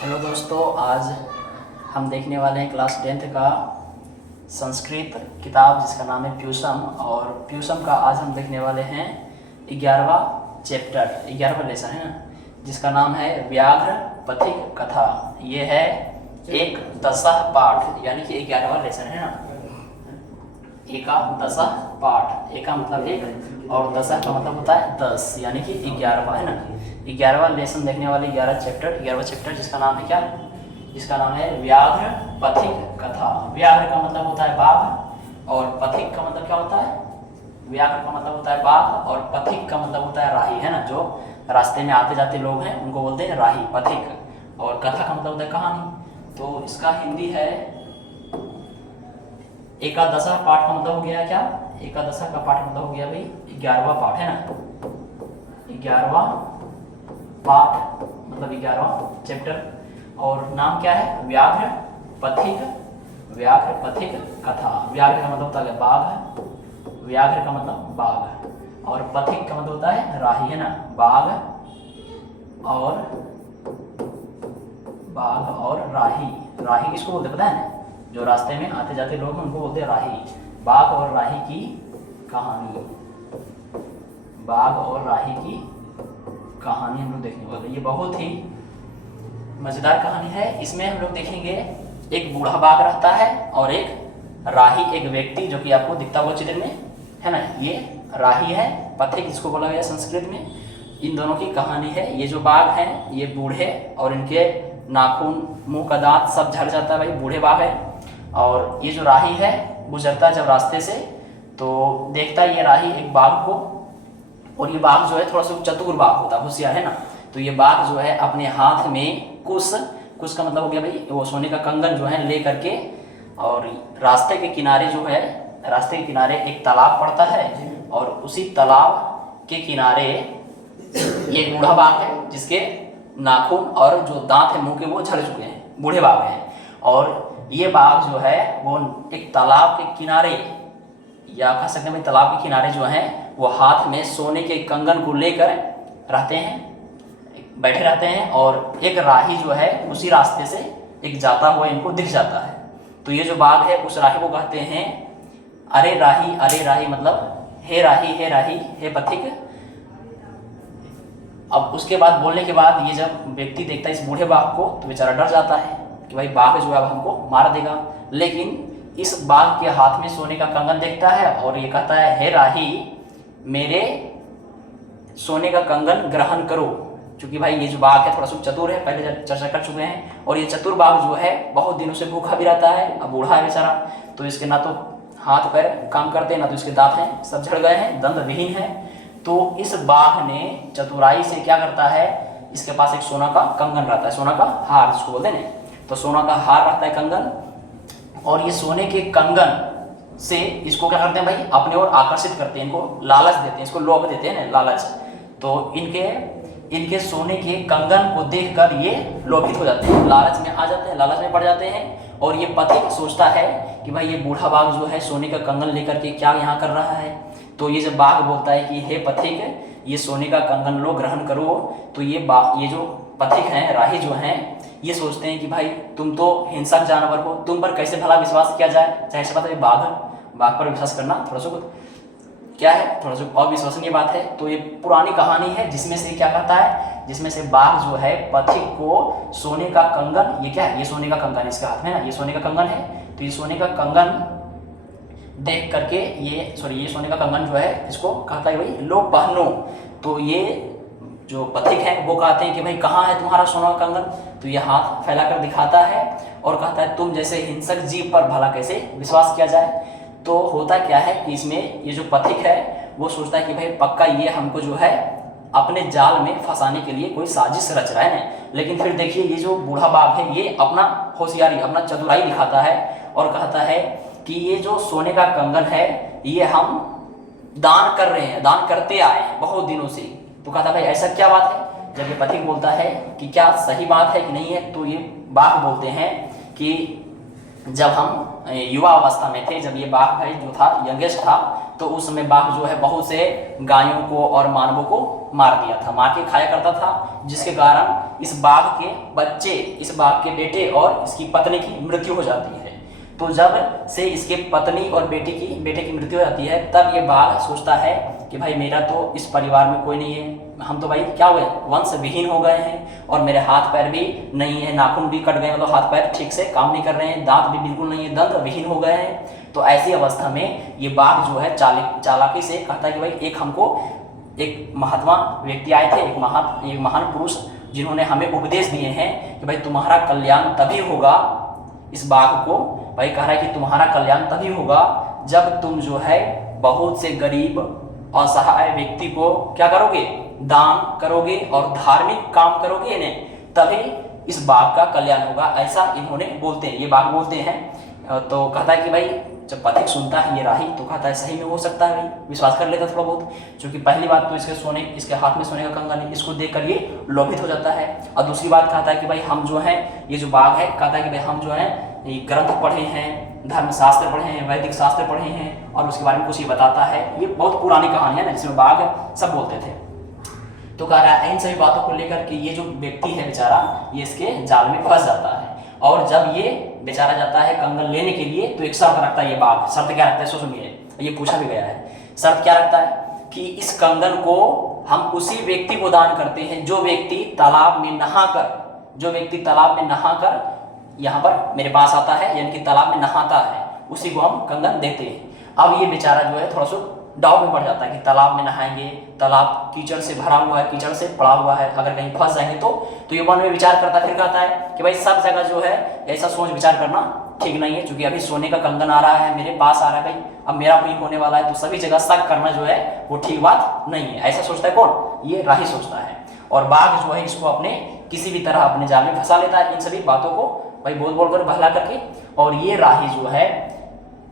Hello दोस्तों, आज हम देखने वाले हैं क्लास 10th का संस्कृत किताब जिसका नाम है प्यूसम। और प्यूसम का आज हम देखने वाले हैं 11वां चैप्टर, 11वां लेसन है ना, जिसका नाम है व्याघ्र पथिक कथा। ये है एक दशा पाठ, यानी कि 11वां लेसन है ना। एका दशा पाठ, एका मतलब एक और दशा का मतलब होता है 10, यानी कि 11वां है ना। 11वां लेसन देखने वाले 11वां चैप्टर जिसका नाम है क्या, जिसका नाम है व्याघ्र पथिक कथा। व्याघ्र का मतलब होता है बाघ और पथिक का मतलब क्या होता है, व्याघ्र का मतलब होता है बाघ और पथिक का मतलब होता है राही है ना। जो रास्ते में आते जाते लोग हैं उनको बोलते हैं राही, पथिक। और कथा का मतलब होता है कहानी। तो इसका हिंदी है एकादशा पाठ का मतलब हो गया क्या, एकादशा का पाठ मतलब हो गया भाई 11वां पाठ है ना। 11वां पाठ मतलब 11वां चैप्टर। और नाम क्या है, व्याघ्र पथिक, व्याघ्र पथिक कथा। व्याघ्र का मतलब होता है बाघ, व्याघ्र का मतलब बाघ और पथिक का मतलब होता है राही है ना। बाघ और राही। राही किसको बोलते पता है ना, जो रास्ते में आते जाते लोग हैं उनको बोलते हैं राही। बाघ और राही की कहानी, बाघ और राही की कहानी हम लोग देखने वाले। ये बहुत ही मजेदार कहानी है। इसमें हम लोग देखेंगे एक बूढ़ा बाघ रहता है और एक राही, एक व्यक्ति जो कि आपको दिखता हुआ चित्र में है ना। ये राही है, पथिक जिसको बोला गया संस्कृत में। इन दोनों की कहानी है। ये जो बाघ हैं ये बूढ़े और इनके नाखून, मुंह का दांत सब झड़ जाता है भाई, बूढ़े बाघ है। और ये जो राही है गुजरता है जब रास्ते से तो देखता है ये राही एक बाघ को, और ये बाघ जो है थोड़ा सा चतुर बाघ होता है, होशियार है ना। तो ये बाघ जो है अपने हाथ में कुश का मतलब हो गया भाई वो सोने का कंगन जो है ले करके, और रास्ते के किनारे जो है, रास्ते के किनारे एक तालाब पड़ता है और उसी तालाब के किनारे ये बूढ़ा बाघ है जिसके नाखून और जो दांत है मुंह के वो झड़ चुके हैं, बूढ़े बाघ हैं। और ये बाघ जो है वो एक तालाब के किनारे, या कह सकते हैं भाई तालाब के किनारे जो है वो हाथ में सोने के कंगन को लेकर रहते हैं, बैठे रहते हैं। और एक राही जो है उसी रास्ते से एक जाता हुआ इनको दिख जाता है। तो ये जो बाघ है उस राही को कहते हैं अरे राही, अरे राही मतलब हे राही, हे राही, हे पथिक। अब उसके बाद बोलने के बाद ये जब व्यक्ति देखता है इस बूढ़े बाघ को तो बेचारा डर जाता है कि भाई बाघ जो है अब हमको मार देगा। लेकिन इस बाघ के हाथ में सोने का कंगन देखता है और ये कहता है हे राही, मेरे सोने का कंगन ग्रहण करो। क्योंकि भाई ये जो बाघ है थोड़ा सा चतुर है, पहले चर्चा कर चुके हैं। और ये चतुर बाघ जो है बहुत दिनों से भूखा भी रहता है, अब बूढ़ा है बेचारा, तो इसके ना तो हाथ पैर काम करते हैं ना तो इसके दांत हैं, सब झड़ गए हैं, दंत विहीन है। तो इस बाघ ने चतुराई से क्या करता है, इसके पास एक सोना का कंगन रहता है, सोना का हार जिसको बोलते हैं। तो सोना का हार रहता है कंगन, और ये सोने के कंगन से इसको क्या करते हैं भाई अपने ओर आकर्षित करते हैं, इनको लालच देते हैं, इसको लोभ देते हैं ना, लालच। तो इनके सोने के कंगन को देखकर ये लोभित हो जाते हैं, लालच में आ जाते हैं, लालच में पड़ जाते हैं। और ये पथिक सोचता है कि भाई ये बूढ़ा बाघ जो है सोने का कंगन लेकर के क्या यहाँ कर रहा है। तो ये जब बाघ बोलता है कि हे पथिक, ये सोने का कंगन लो, ग्रहण करो, तो ये जो पथिक हैं, राही जो हैं, ये सोचते हैं कि भाई तुम तो हिंसक जानवर हो, तुम पर कैसे भला विश्वास किया जाए। चाहे से पता है बाघ पर विश्वास करना थोड़ा सा क्या है, थोड़ा सा अविश्वसनीय बात है। तो ये पुरानी कहानी है जिसमें से क्या कहता है, जिसमें से बाघ जो है पथिक को सोने का कंगन, ये क्या है, ये सोने का कंगन इसके हाथ में ना, ये सोने का कंगन है। तो ये सोने का कंगन देख करके ये सोने का कंगन जो है इसको कहता है भाई लो पहनो। तो ये जो पथिक है वो कहते हैं कि भाई कहाँ है तुम्हारा सोना का कंगन। तो ये हाथ फैलाकर दिखाता है और कहता है तुम जैसे हिंसक जीव पर भला कैसे विश्वास किया जाए। तो होता क्या है कि इसमें ये जो पथिक है वो सोचता है कि भाई पक्का ये हमको जो है अपने जाल में फंसाने के लिए कोई साजिश रच रहा है ना। लेकिन फिर देखिए ये जो बूढ़ा बाघ है ये अपना होशियारी, अपना चतुराई दिखाता है और कहता है कि ये जो सोने का कंगन है ये हम दान कर रहे हैं, दान करते आए हैं बहुत दिनों से। तो कहता भाई ऐसा क्या बात है। जब ये पथिक बोलता है कि क्या सही बात है कि नहीं है, तो ये बाघ बोलते हैं कि जब हम युवा अवस्था में थे, जब ये बाघ भाई जो था यंगेस्ट था, तो उस समय बाघ जो है बहुत से गायों को और मानवों को मार दिया था, मार के खाया करता था, जिसके कारण इस बाघ के बच्चे, इस बाघ के बेटे और इसकी पत्नी की मृत्यु हो जाती है। तो जब से इसके पत्नी और बेटे की मृत्यु हो जाती है, तब ये बाघ सोचता है कि भाई मेरा तो इस परिवार में कोई नहीं है, हम तो भाई क्या हुए, वंश विहीन हो गए हैं, और मेरे हाथ पैर भी नहीं है, नाखून भी कट गए, मतलब हाथ पैर ठीक से काम नहीं कर रहे हैं, दांत भी बिल्कुल नहीं है, दंत विहीन हो गए हैं। तो ऐसी अवस्था में ये बाघ जो है चालाकी से कहता है कि भाई एक महात्मा व्यक्ति आए थे, एक महान पुरुष, जिन्होंने हमें उपदेश दिए हैं कि भाई तुम्हारा कल्याण तभी होगा। इस बाघ को भाई कह रहा है कि तुम्हारा कल्याण तभी होगा जब तुम जो है बहुत से गरीब असहाय व्यक्ति को क्या करोगे, दान करोगे और धार्मिक काम करोगे इन्हें, तभी इस बाघ का कल्याण होगा। ऐसा इन्होंने बोलते हैं, ये बाघ बोलते हैं। तो कहता है कि भाई जब पथिक सुनता है ये राही, तो कहता है सही में हो सकता है, भाई विश्वास कर लेता थोड़ा बहुत, क्योंकि पहली बात तो इसके हाथ में सोने का कंगन है, इसको देख कर ये लोभित हो जाता है। और दूसरी बात कहता है कि भाई हम जो है, ये जो बाघ है, कहता है कि भाई हम जो है ये ग्रंथ पढ़े हैं, धर्मशास्त्र पढ़े हैं, वैदिक शास्त्र पढ़े हैं, और उसके बारे में कुछ ये बताता है। ये बहुत पुरानी कहानी है ना, जिसमें बाघ सब बोलते थे। तो कह रहा है इन सभी बातों को लेकर के ये जो व्यक्ति है बेचारा, ये इसके जाल में फंस जाता है। और जब ये बेचारा जाता है कंगन लेने के लिए, तो एक शर्त रखता है ये बाघ। शर्त क्या रखता है, सुनिए, ये पूछा भी गया है। शर्त क्या रखता है कि इस कंगन को हम उसी व्यक्ति को दान करते हैं जो व्यक्ति तालाब में नहाकर यहाँ पर मेरे पास आता है, यानी कि तालाब में नहाता है, उसी को हम कंगन देते हैं। अब ये बेचारा जो है थोड़ा सा डाउट में पड़ जाता है कि तालाब में नहाएंगे, तालाब कीचड़ से भरा हुआ है, कीचड़ से पड़ा हुआ है, अगर कहीं फंस जाएंगे तो ये मन में विचार करता, फिर कहता है कि भाई सब जगह जो है ऐसा सोच विचार करना ठीक नहीं है, क्योंकि अभी सोने का कंगन आ रहा है, मेरे पास आ रहा है, भाई अब मेरा कोई होने वाला है, तो सभी जगह शक करना जो है वो ठीक बात नहीं है। ऐसा सोचता है कौन, ये राही सोचता है। और बाघ जो है इसको अपने किसी भी तरह अपने जाल में फंसा लेता है, इन सभी बातों को भाई बोल कर बहला करके। और ये राही जो है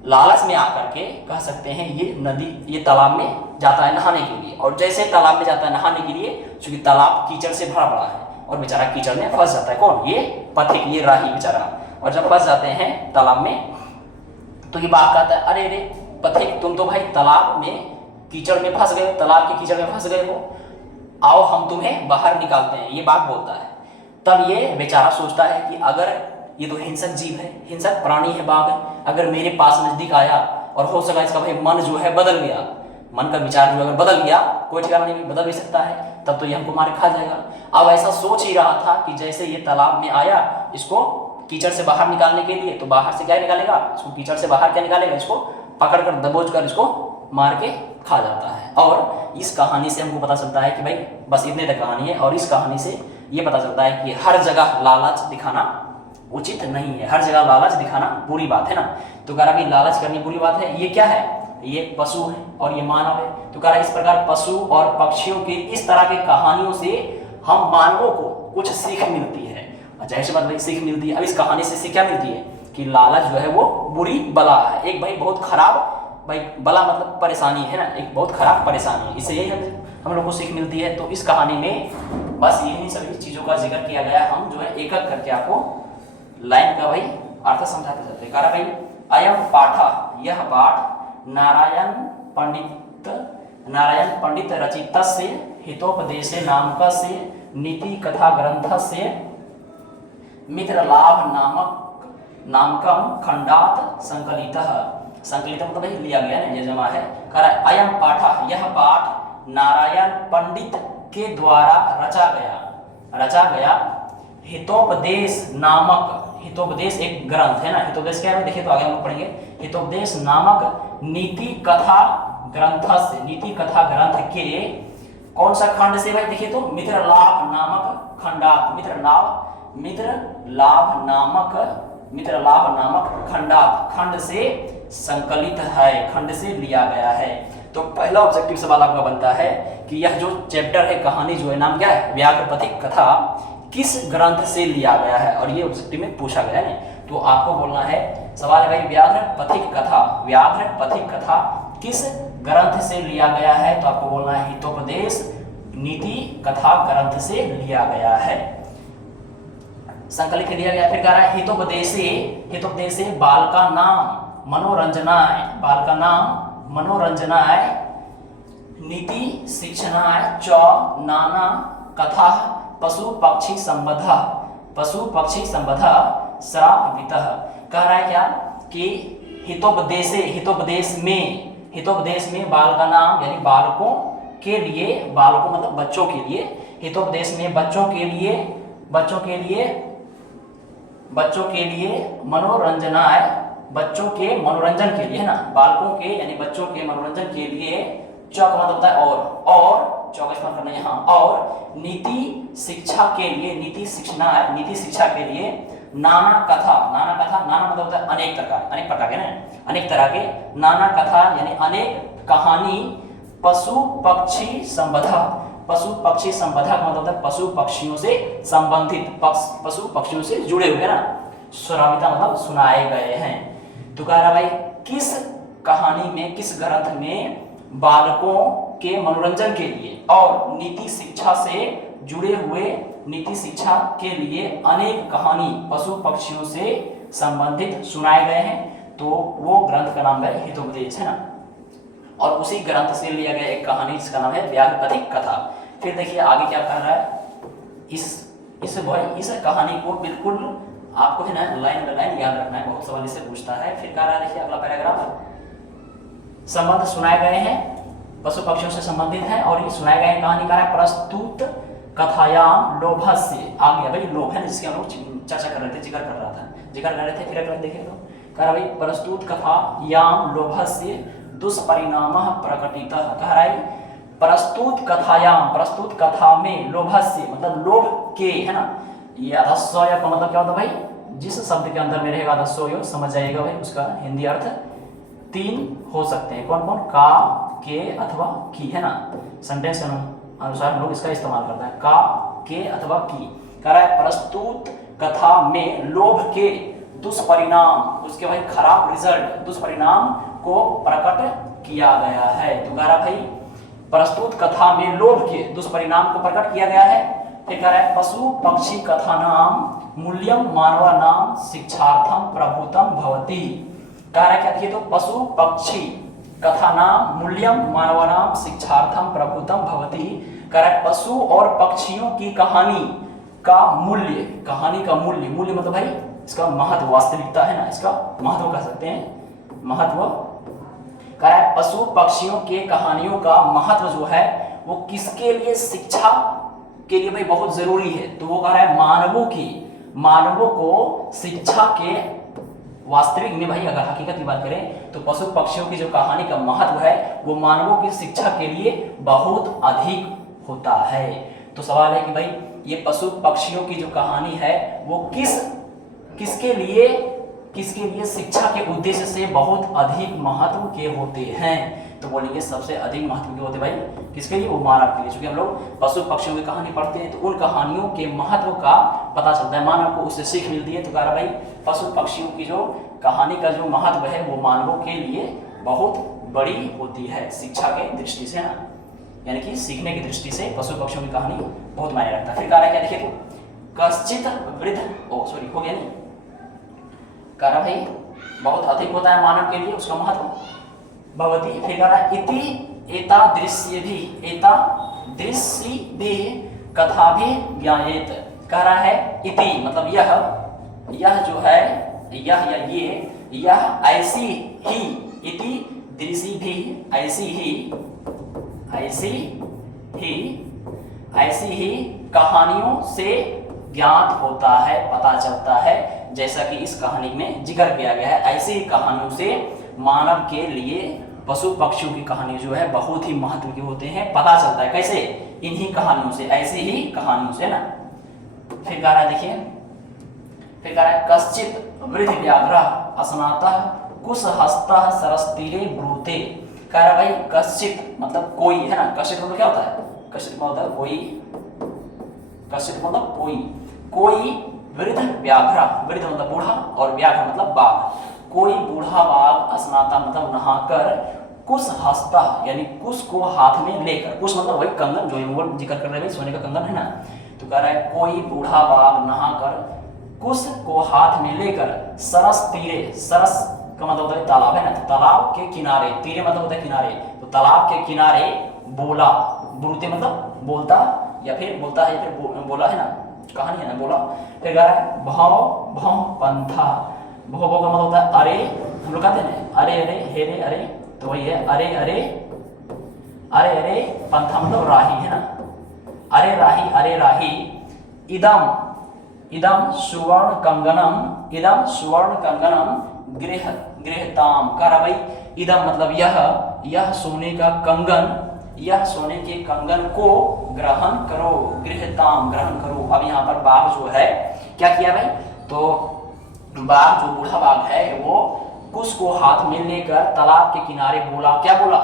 लालच में आकर के कह सकते हैं ये तालाब में जाता है नहाने के लिए, और जैसे तालाब में जाता है नहाने के लिए, क्योंकि तालाब कीचड़ से भरा पड़ा है, और बेचारा कीचड़ में फंस जाता है। कौन, ये पथिक, ये राही बेचारा। और जब फंस जाते हैं तालाब में, तो ये बाघ कहता है अरे रे पथिक, तुम तो भाई तालाब में कीचड़ में फंस गए, तालाब के कीचड़ में फंस गए हो, आओ हम तुम्हें बाहर निकालते हैं, ये बाघ बोलता है। तब ये बेचारा सोचता है कि अगर ये तो हिंसक जीव है, हिंसक प्राणी है बाघ, अगर मेरे पास नजदीक आया और हो सका इसका भाई मन जो है बदल गया, मन का विचार जो अगर बदल गया, कोई ठिकाना नहीं, बदल भी सकता है, तब तो ये हमको मार खा जाएगा। अब ऐसा सोच ही रहा था कि जैसे ये तालाब में आया, इसको कीचड़ से बाहर निकालने के लिए, तो बाहर से क्या निकालेगा, इसको कीचड़ से बाहर क्या निकालेगा, इसको पकड़ कर दबोच कर इसको मार के खा जाता है। और इस कहानी से हमको पता चलता है कि भाई बस इतने तक कहानी है, और इस कहानी से ये पता चलता है कि हर जगह लालच दिखाना उचित नहीं है, हर जगह लालच दिखाना बुरी बात है ना। तो कह रहा भी लालच करनी बुरी बात है। ये क्या है, ये पशु है और ये मानव है। तो कह रहा इस प्रकार पशु और पक्षियों के इस तरह के कहानियों से हम मानवों को कुछ सीख मिलती है। जाहिर सी बात भाई सीख मिलती है। अब इस कहानी से क्या मिलती है कि लालच जो है वो बुरी बला है, एक भाई बहुत खराब, भाई बला मतलब परेशानी है ना, एक बहुत खराब परेशानी है। इससे यही हम लोग को सीख मिलती है। तो इस कहानी में बस यही सभी चीज़ों का जिक्र किया गया है। हम जो है एक एक करके आपको लाइन का भाई अर्थ समझाते जाते हैं। कह रहा भाई अयम पाठ, यह पाठ नारायण पंडित रचितस्य हितोपदेशे नामकस्य नीति कथा ग्रंथस्य मित्रलाभ नामकम खंडात संकलित मतलब भाई लिया गया ना, ये जमा है। कह रहा है अयम पाठ, यह पाठ नारायण पंडित के द्वारा रचा गया हितोपदेश नामक, हितोपदेश एक ग्रंथ है ना, हितोपदेश क्या है देखिए, तो आगे हम लोग पढ़ेंगे। हितोपदेश नामक नीति कथा ग्रंथ से, नीति कथा ग्रंथ के कौन सा खंड से भाई देखिए, तो मित्र लाभ नामक खंडात, मित्र लाभ नामक खंडात, खंड से संकलित है, खंड से लिया गया है। तो पहला ऑब्जेक्टिव सवाल आपका बनता है कि यह जो चैप्टर है, कहानी जो है, नाम क्या है, व्याघ्रपथिक कथा, किस ग्रंथ से लिया गया है, और ये ऑब्जेक्टिव में पूछा गया है। तो आपको बोलना है, सवाल है भाई व्याघ्रपथिक कथा किस ग्रंथ से लिया गया है, तो आपको बोलना है हितोपदेश नीति कथा ग्रंथ से लिया गया है। संकलित दिया गया। फिर कह रहा है हितोपदेशे बाल का नाम मनोरंजनाय, बाल का नाम मनोरंजनाय, नीति शिक्षणाय च नाना कथा पशु पक्षी संबधा श्रावितः। कह रहा है क्या कि हितोपदेश में बाल का नाम यानी बालकों के लिए, बालकों मतलब बच्चों के लिए, हितोपदेश में बच्चों के लिए मनोरंजनाय, बच्चों के मनोरंजन के लिए है ना, बालकों के यानी बच्चों के मनोरंजन के लिए, चौक मतलब होता है और चौक स्मरण करना यहाँ, और नीति शिक्षा के लिए, नीति शिक्षा के लिए नाना कथा, नाना मतलब होता है अनेक प्रकार के ना, अनेक तरह के, नाना कथा यानी अनेक कहानी, पशु पक्षी संबधा का मतलब होता है पशु पक्षियों से संबंधित, पशु पक्षियों से जुड़े हुए ना, श्राविता मतलब सुनाए गए हैं। तो कह रहा भाई किस कहानी में, किस ग्रंथ में बालकों के मनोरंजन के लिए और नीति शिक्षा से जुड़े हुए, नीति शिक्षा के लिए अनेक कहानी पशु पक्षियों से संबंधित सुनाए गए हैं, तो वो ग्रंथ का नाम है हितोपदेश है ना। और उसी ग्रंथ से लिया गया एक कहानी जिसका नाम है व्याघ्रपथिक कथा। फिर देखिए आगे क्या कह रहा है, इस कहानी को बिल्कुल आपको है ना लाइन बाय लाइन याद रखना है, बहुत सवाल इससे पूछता है। फिर कह रहा है देखिए अगला पैराग्राफ, संबंध सुनाए गए हैं, पशु पक्षियों से संबंधित है और ये सुनाए गए कहानी का है प्रस्तुत कथायाम लोभस्य। आ गया भाई लोभ है ना, जिसके हम लोग चर्चा कर रहे थे, जिक्र कर रहे थे। फिर अगला देखिए तो कह रहा भाई प्रस्तुत कथायाम लोभस्य दुष्परिणामः प्रकटितः। कह रहा है प्रस्तुत कथा में लोभस्य मतलब लोभ के है ना, ये अधस्वय का मतलब क्या होता है भाई, जिस शब्द के अंदर में रहेगा अधस्वय समझ जाइएगा भाई, उसका हिंदी अर्थ 3 हो सकते हैं। कौन कौन, का, के अथवा की है ना, सेंटेंस के अनुसार हम लोग इसका इस्तेमाल करते हैं, का, के अथवा की। कह रहा है प्रस्तुत कथा में लोभ के दुष्परिणाम, उसके भाई खराब रिजल्ट, दुष्परिणाम को प्रकट किया गया है। तो कह रहा भाई प्रस्तुत कथा में लोभ के दुष्परिणाम को प्रकट किया गया है। फिर कह रहा है पशु पक्षी कथा नाम मूल्यम मानवा नाम शिक्षार्थम प्रभुतम भवति। कह रहा है क्या, देखिए तो पशु पक्षी कथा नाम मूल्यम मानवा नाम शिक्षार्थम प्रभुतम भवति। कह रहा है पशु और पक्षियों की कहानी का मूल्य, कहानी का मूल्य, मूल्य मतलब भाई इसका महत्व, वास्तविकता है ना, इसका महत्व कह सकते हैं, महत्व। कह रहा है पशु पक्षियों के कहानियों का महत्व जो है वो किसके लिए, शिक्षा के लिए भाई बहुत जरूरी है। तो वो कह रहा है मानवों को शिक्षा के, वास्तविक में भाई अगर हकीकत की बात करें तो पशु पक्षियों की जो कहानी का महत्व है वो मानवों की शिक्षा के लिए बहुत अधिक होता है। तो सवाल है कि भाई ये पशु पक्षियों की जो कहानी है वो किसके लिए शिक्षा के उद्देश्य से बहुत अधिक महत्व के होते हैं। तो बोलेंगे सबसे अधिक महत्व के होते भाई किसके लिए, वो मानव के लिए। क्योंकि हम लोग पशु पक्षियों की कहानी पढ़ते हैं तो उन कहानियों के महत्व का पता चलता है, मानव को उससे सीख मिलती है। तो कह रहा भाई पशु पक्षियों की जो कहानी का जो महत्व है वो मानवों के लिए बहुत बड़ी होती है शिक्षा के दृष्टि से ना, यानी कि सीखने की दृष्टि से पशु पक्षियों की कहानी बहुत मायने रखता है। फिर कह रहा है क्या, देखिए तो कश्चित वृद्ध, हो गया नहीं, कह रहा भाई बहुत अधिक होता है मानव के लिए उसका महत्व भवती। फिर कह रहा है इति एतादृश्य भी कथा भी ज्ञायेत। कह रहा है इति मतलब यह जो है, यह या यह ऐसी ही, इति दृश्य भी ऐसी ही कहानियों से ज्ञात होता है, पता चलता है। जैसा कि इस कहानी में जिक्र किया गया है, ऐसी ही कहानियों से मानव के लिए पशु पक्षियों की कहानी जो है बहुत ही महत्व के होते हैं, पता चलता है। कैसे, इन्हीं कहानियों से, ऐसी ही कहानियों से ना। फिर कह रहा है देखिए, फिर कह रहा है कश्चित वृद्ध व्याघ्र अस्नातः कुशहस्तः सरस्तीरे ब्रूते। कह रहा भाई कश्चित मतलब कोई है ना, कश्चित मतलब क्या होता है, कश्चित मतलब होता है कोई, कश्चित मतलब कोई वृद्ध व्याघ्र, वृद्ध मतलब बूढ़ा और व्याघ्र मतलब बाघ, कोई बूढ़ा बाघ स्नाता मतलब नहाकर कुश हस्ता यानी कुश को हाथ में लेकर, कुश मतलब वही कंगन जो वो जिक्र कर रहे हैं सोने का कंगन है ना। तो कह रहा है कोई बूढ़ा बाघ नहाकर कुश को हाथ में लेकर सरस तीरे, सरस का मतलब होता है तालाब है ना, तो तालाब के किनारे, तीरे मतलब होता है किनारे, तो तालाब के किनारे बोला, बोलते मतलब बोलता या फिर बोलता है या फिर बोला है ना, कहानी है ना बोला। फिर कह रहा है भौ भौ पंथा, भौ भौ का मतलब होता है अरे, हम लोग कहते हैं अरे अरे हे रे अरे, तो वही है अरे अरे अरे अरे पंथा मतलब राही है ना, अरे राही इदम इदम सुवर्ण कंगनम, इदम सुवर्ण कंगनम गृह गृहताम, कह रहा भाई इदम मतलब यह सोने का कंगन, यह सोने के कंगन को ग्रहण करो, गृहताम ग्रहण करो। अब यहाँ पर बाघ जो है क्या किया भाई, तो बाघ जो बूढ़ा बाघ है वो कुश को हाथ में लेकर तालाब के किनारे बोला, क्या बोला,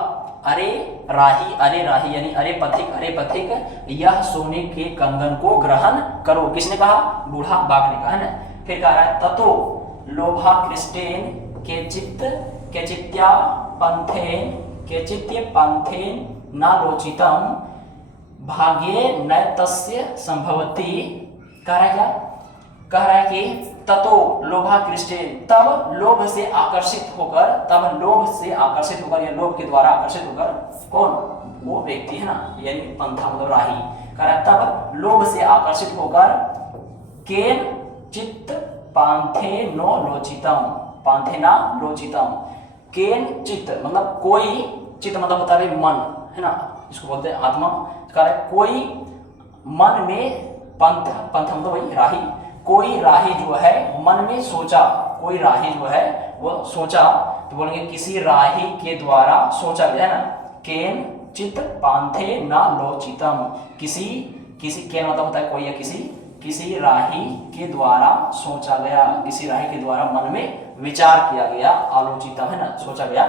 अरे राही यानी अरे पथिक यह सोने के कंगन को ग्रहण करो। किसने कहा, बूढ़ा बाघ ने कहा है ना। फिर कह रहा है ततो लोभा क्रिस्टेन के चित्या पंथेन नालोचितम भाग्ये नैतस्य संभवती। कह रहा है क्या, कह रहा है कि ततो लोभा क्रिस्टेन, तब लोभ से आकर्षित होकर या लोभ के द्वारा आकर्षित होकर, कौन, वो व्यक्ति है ना, यानी पंथा मतलब राही, कह रहा है तब लोभ से आकर्षित होकर केन चित्त पांथेनो लोचितम, केन चित्त मतलब कोई, चित्त मतलब होता है मन है ना, इसको बोलते हैं आत्मा। कह रहा है कोई मन में, पंथ मतलब वही राही, कोई राही जो है मन में सोचा, कोई राही जो है वो सोचा, तो बोलेंगे किसी राही के द्वारा सोचा गया ना, केन चित्त पांथे ना लोचितम, किसी के मतलब होता है कोई या किसी राही के द्वारा सोचा गया, किसी राही के द्वारा मन में विचार किया गया, आलोचितम है ना, सोचा गया।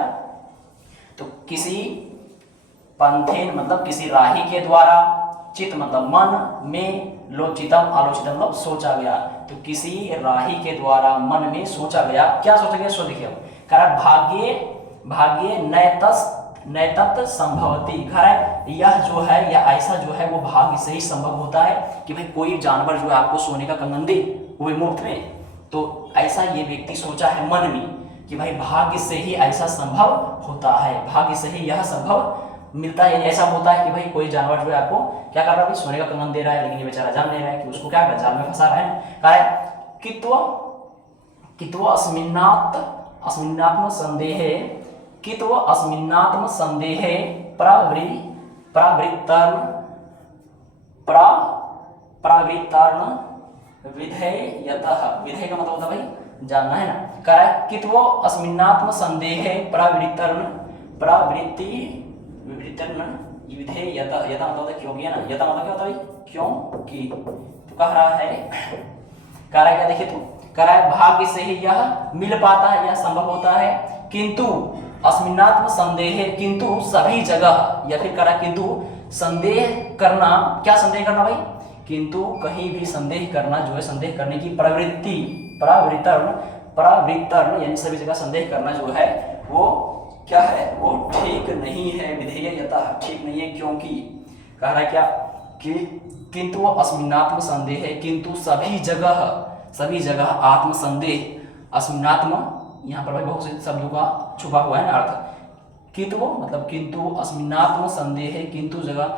तो किसी पंथेन मतलब किसी राही के द्वारा, चित्त मतलब मन में, लोचितम आलोचितम मतलब सोचा गया, तो किसी राही के द्वारा मन में सोचा गया, क्या सोचा गया, सो देखिए कह भाग्ये नैतत् संभवती, यह जो है या ऐसा जो है वो भाग्य से ही संभव होता है कि भाई कोई जानवर जो है आपको सोने का कंगन दे वो मुफ्त में, तो ऐसा ये व्यक्ति सोचा है मन में कि भाई भाग्य से ही ऐसा संभव होता है, भाग्य से ही यह संभव मिलता है, ऐसा होता है कि भाई कोई जानवर जो है आपको क्या कर रहा है, सोने का कंगन दे रहा है, लेकिन ये बेचारा जान नहीं रहा है कि उसको क्या कर जाल में फंसा रहा है। कहा है कित्व अस्मिन्नात्म संदेहे प्रावृत्तर्न विधेयतः, विधेय का मतलब होता है भाई जानना है ना। कह रहा है कित्व अस्मिन्नात्म संदेहे यथा मतलब क्योंकि है ना, यथा मतलब क्या होता है क्योंकि, तो कह रहा है क्या देखिए, तो कह रहा है भाग्य से ही यह मिल पाता है, यह संभव होता है, किंतु अस्मिन्नात्म संदेह, किंतु सभी जगह, या फिर कह रहा है किंतु संदेह करना, क्या संदेह करना भाई, किंतु कहीं भी संदेह करना जो है, संदेह करने की प्रवृत्ति, प्रवृत्तर्न यानी सभी जगह संदेह करना जो है वो क्या है, वो ठीक नहीं है, विधेयतः ठीक नहीं है, क्योंकि कह रहा है क्या कि किंतु अस्मिन्नात्म संदेह है, किंतु सभी जगह आत्म संदेह, अस्मिन्नात्म यहाँ पर भाई बहुत से शब्दों का छुपा हुआ है ना अर्थ, किंतु मतलब किंतु अस्मिन्नात्म संदेह है,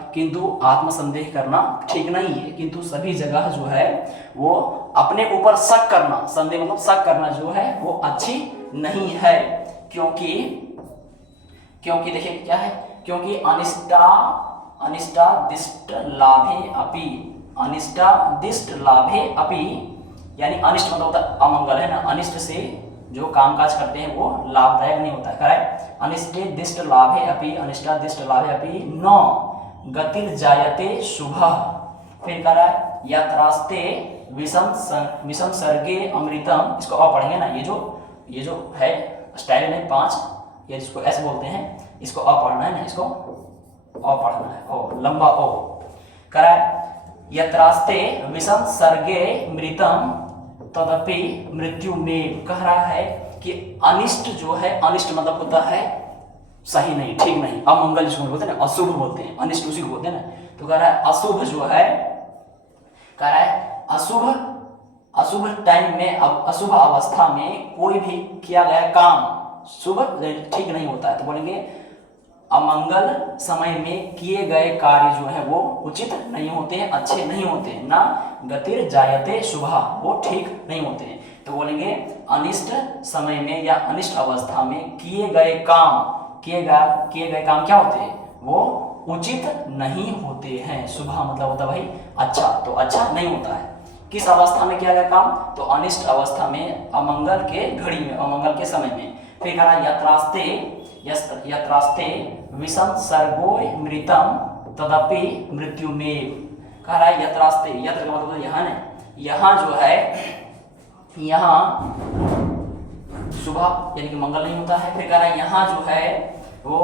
किंतु आत्म संदेह करना ठीक नहीं है, किंतु सभी जगह जो है वो अपने ऊपर शक करना, संदेह मतलब शक करना जो है वो अच्छी नहीं है, क्योंकि देखिए क्या है, क्योंकि अनिष्टादिष्ट लाभे अपि, यानी अनिष्ट मतलब होता है अमंगल है ना, अनिष्ट से जो कामकाज करते हैं वो लाभदायक नहीं होता है। करेक्ट, अनिष्टादिष्ट लाभे अपि न गतिर्जायते शुभः। फिर कह रहा है यात्रास्ते विषम सर्गे अमृतम, इसको और पढ़ेंगे ना, ये जो है स्टाइल में 5, ये जिसको ऐसे बोलते हैं, इसको अ पढ़ना है ना, इसको अ पढ़ना है, ओ लंबा ओ। कह रहा है यत्रास्ते विषम सर्गे मृतम तदपि मृत्यु में, कह रहा है कि अनिष्ट जो है, अनिष्ट मतलब होता है सही नहीं, ठीक नहीं, अमंगल जिसको बोलते हैं ना, अशुभ बोलते हैं, अनिष्ट उसी को बोलते हैं ना। तो कह रहा है अशुभ जो है, कह रहा है अशुभ टाइम में, अब अशुभ अवस्था में कोई भी किया गया काम शुभ ठीक नहीं होता है, तो बोलेंगे अमंगल समय में किए गए कार्य जो है वो उचित नहीं होते हैं, अच्छे नहीं होते हैं। ना गतिर जायते शुभा, वो ठीक नहीं होते हैं। तो बोलेंगे अनिष्ट समय में या अनिष्ट अवस्था में किए गए काम क्या होते हैं, वो उचित नहीं होते हैं। शुभा मतलब होता है भाई अच्छा, तो अच्छा नहीं होता है। किस अवस्था में किया गया काम, तो अनिष्ट अवस्था में, अमंगल के घड़ी में, अमंगल के समय में। फिर कह रहा यत्रास्ते विषम सर्गो मृतम तदपि मृत्यु में। कह रहा है यत्रास्ते, यत्र का मतलब यहाँ ने, यहाँ जो है, यहाँ शुभ यानी कि मंगल नहीं होता है। फिर कह रहा है यहाँ जो है वो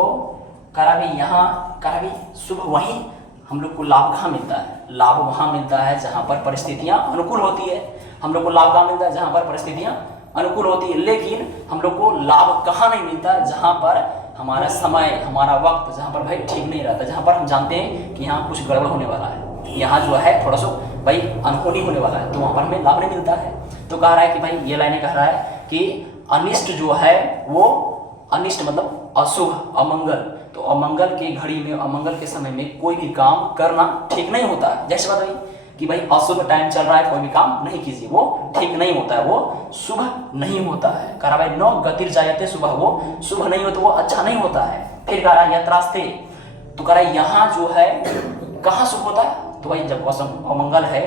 करा भी, यहाँ करा भी शुभ, वहीं हम लोग को लाभ कहाँ मिलता है, लाभ वहाँ मिलता है जहाँ पर परिस्थितियाँ अनुकूल होती है। हम लोग को लाभ कहाँ मिलता है, जहाँ पर परिस्थितियाँ अनुकूल होती है। लेकिन हम लोग को लाभ कहाँ नहीं मिलता है, जहाँ पर हमारा समय, हमारा वक्त, जहाँ पर भाई ठीक नहीं रहता, जहाँ पर हम जानते हैं कि यहाँ कुछ गड़बड़ होने वाला है, यहाँ जो है थोड़ा सा भाई अनहोनी होने वाला है, तो वहाँ पर हमें लाभ नहीं मिलता है। तो कह रहा है कि भाई ये लाइनें कह रहा है कि अनिष्ट जो है वो, अनिष्ट मतलब अशुभ, अमंगल, तो अमंगल की घड़ी में, अमंगल के समय में कोई भी काम करना ठीक नहीं होता है। जैसे बात हुई कि भाई अशुभ टाइम चल रहा है, कोई भी काम नहीं कीजिए, वो ठीक नहीं होता है, वो शुभ नहीं होता है। कह रहा भाई नौ गतिर जायते शुभ, वो शुभ नहीं होता, वो अच्छा नहीं होता है। फिर कह रहा यत्रास्ते, तो कह रहा यहाँ जो है कहाँ शुभ होता है, तो भाई जब अमंगल है,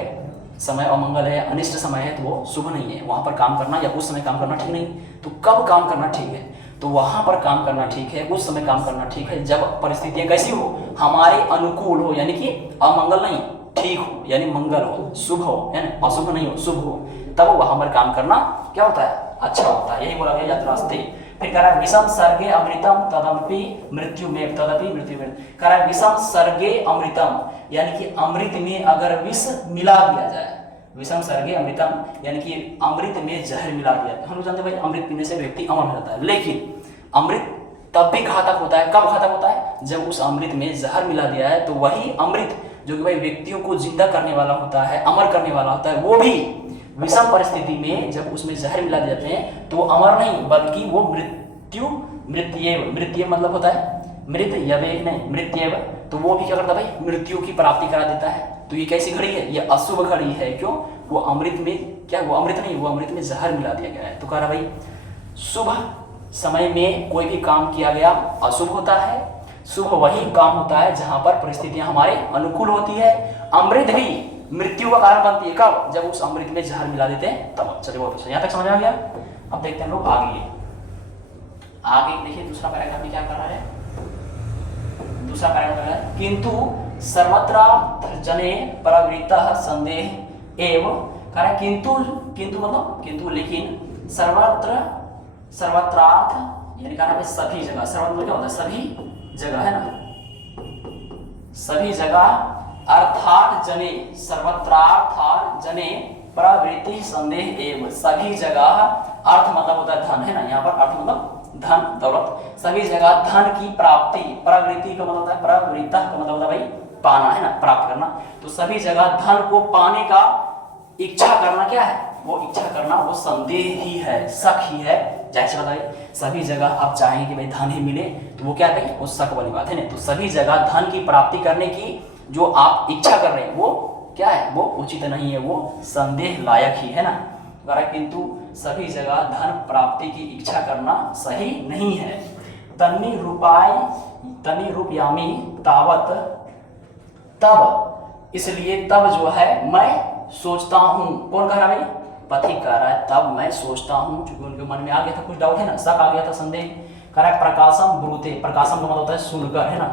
समय अमंगल है, अनिष्ट समय है, तो वो शुभ नहीं है, वहां पर काम करना या उस समय काम करना ठीक नहीं। तो कब काम करना ठीक है, तो वहां पर काम करना ठीक है, उस समय काम करना ठीक है जब परिस्थितियां कैसी हो, हमारे अनुकूल हो, यानी कि अमंगल नहीं, ठीक हो, यानी मंगल हो, शुभ हो, यानी अशुभ नहीं हो, शुभ हो, तब वहां पर काम करना क्या होता है, अच्छा होता है। यही बोला गया यत्रास्ते। फिर कह रहा है विषम सर्गे अमृतम तदपि मृत्यु में, तदपि मृत्यु में। कह रहा है विषम सर्गे अमृतम, यानी कि अमृत में अगर विष मिला दिया जाए, विषम सर्गे अमृतम यानी कि अमृत में जहर मिला दिया। हम लोग जानते हैं भाई अमृत पीने से व्यक्ति अमर हो जाता है, लेकिन अमृत तब भी घातक होता है। कब घातक होता है, जब उस अमृत में जहर मिला दिया है, तो वही अमृत जो कि भाई व्यक्तियों को जिंदा करने वाला होता है, अमर करने वाला होता है, वो भी विषम परिस्थिति में जब उसमें जहर मिला देते हैं तो अमर नहीं, बल्कि वो मृत्यु मतलब होता है मृत यवेक नहीं, मृत्येव, तो वो भी क्या करता है भाई, मृत्यु की प्राप्ति करा देता है। तो ये कैसी घड़ी है, ये अशुभ घड़ी है। क्यों, वो अमृत में क्या, वो अमृत नहीं, वो अमृत में जहर मिला दिया गया है। तो कह रहा भाई शुभ समय में कोई भी काम किया गया अशुभ होता है, शुभ वही काम होता है जहां पर परिस्थितियां हमारे अनुकूल होती है। अमृत भी मृत्यु का कारण बनती है, कब, जब उस अमृत में जहर मिला देते हैं तब। चलिए बहुत अच्छा, यहाँ तक समझ आ गया। अब देखते हैं लोग आगे देखिए दूसरा पैराग्राफ में क्या कर रहा है। दूसरा पैराग्राफ है किंतु सर्वत्र जने प्रवृत्तः संदेह एव। कह रहा है किंतु मतलब किंतु लेकिन, सर्वत्रार्थ यानी कह रहा है सभी जगह, सर्वत्र क्या होता है, सभी जगह है ना, सभी जगह, अर्थात जने, सर्वत्रार्थात जने प्रवृत्ति संदेह एव, सभी जगह, अर्थ मतलब होता है धन, है ना, यहाँ पर अर्थ मतलब धन दौलत, सभी जगह धन की प्राप्ति, प्रवृत्ति का मतलब होता है, प्रवृत्ता का मतलब होता है भाई पाना, है ना, प्राप्त करना। तो सभी जगह धन को पाने का इच्छा करना क्या है, वो इच्छा करना वो संदेह ही है, शक ही है। जैसे बताइए सभी जगह आप चाहेंगे कि भाई धन ही मिले, तो वो क्या है, वो शक वाली बात है ना। तो सभी जगह धन की प्राप्ति करने की जो आप इच्छा कर रहे हैं वो क्या है, वो उचित नहीं है, वो संदेह लायक ही है ना। किंतु सभी जगह धन प्राप्ति की इच्छा करना सही नहीं है। तन्नी रूपयामी तावत, तब इसलिए, तब जो है मैं सोचता हूँ। कौन कह रहा है, पथिक कह रहा है, तब मैं सोचता हूँ, क्योंकि उनके मन में आ गया था कुछ डाउट, है ना, शक आ गया था, संदेह। कह रहा है प्रकाशम ब्रूते, प्रकाशम का मतलब होता है सुनकर, है ना,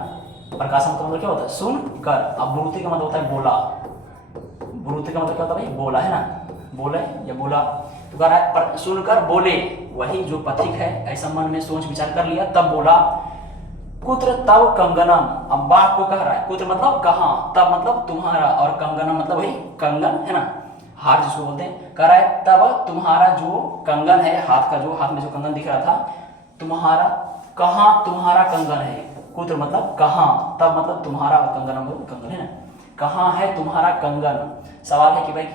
प्रकाशम का मतलब क्या होता है, सुनकर। अब ब्रूते का मतलब होता है बोला, ब्रूते का मतलब क्या होता है भाई, बोला, है ना, बोले या बोला। तो कह रहा है सुनकर बोले, वही जो पथिक है ऐसा मन में सोच विचार कर लिया, तब बोला। कुत्र तब कंगनम, अब बात को कह रहा है, कुत्र मतलब कहाँ, तब मतलब तुम्हारा, और कंगनम मतलब वही कंगन, है ना, हार जिसको बोलते हैं। कह रहा है तब तुम्हारा जो कंगन है, हाथ का जो, हाथ में जो कंगन दिख रहा था, तुम्हारा, कहाँ तुम्हारा कंगन है, कुत्र मतलब कहाँ, तब मतलब तुम्हारा, कंगन मतलब कंगन, है ना, कहाँ है तुम्हारा कंगन। सवाल है कि भाई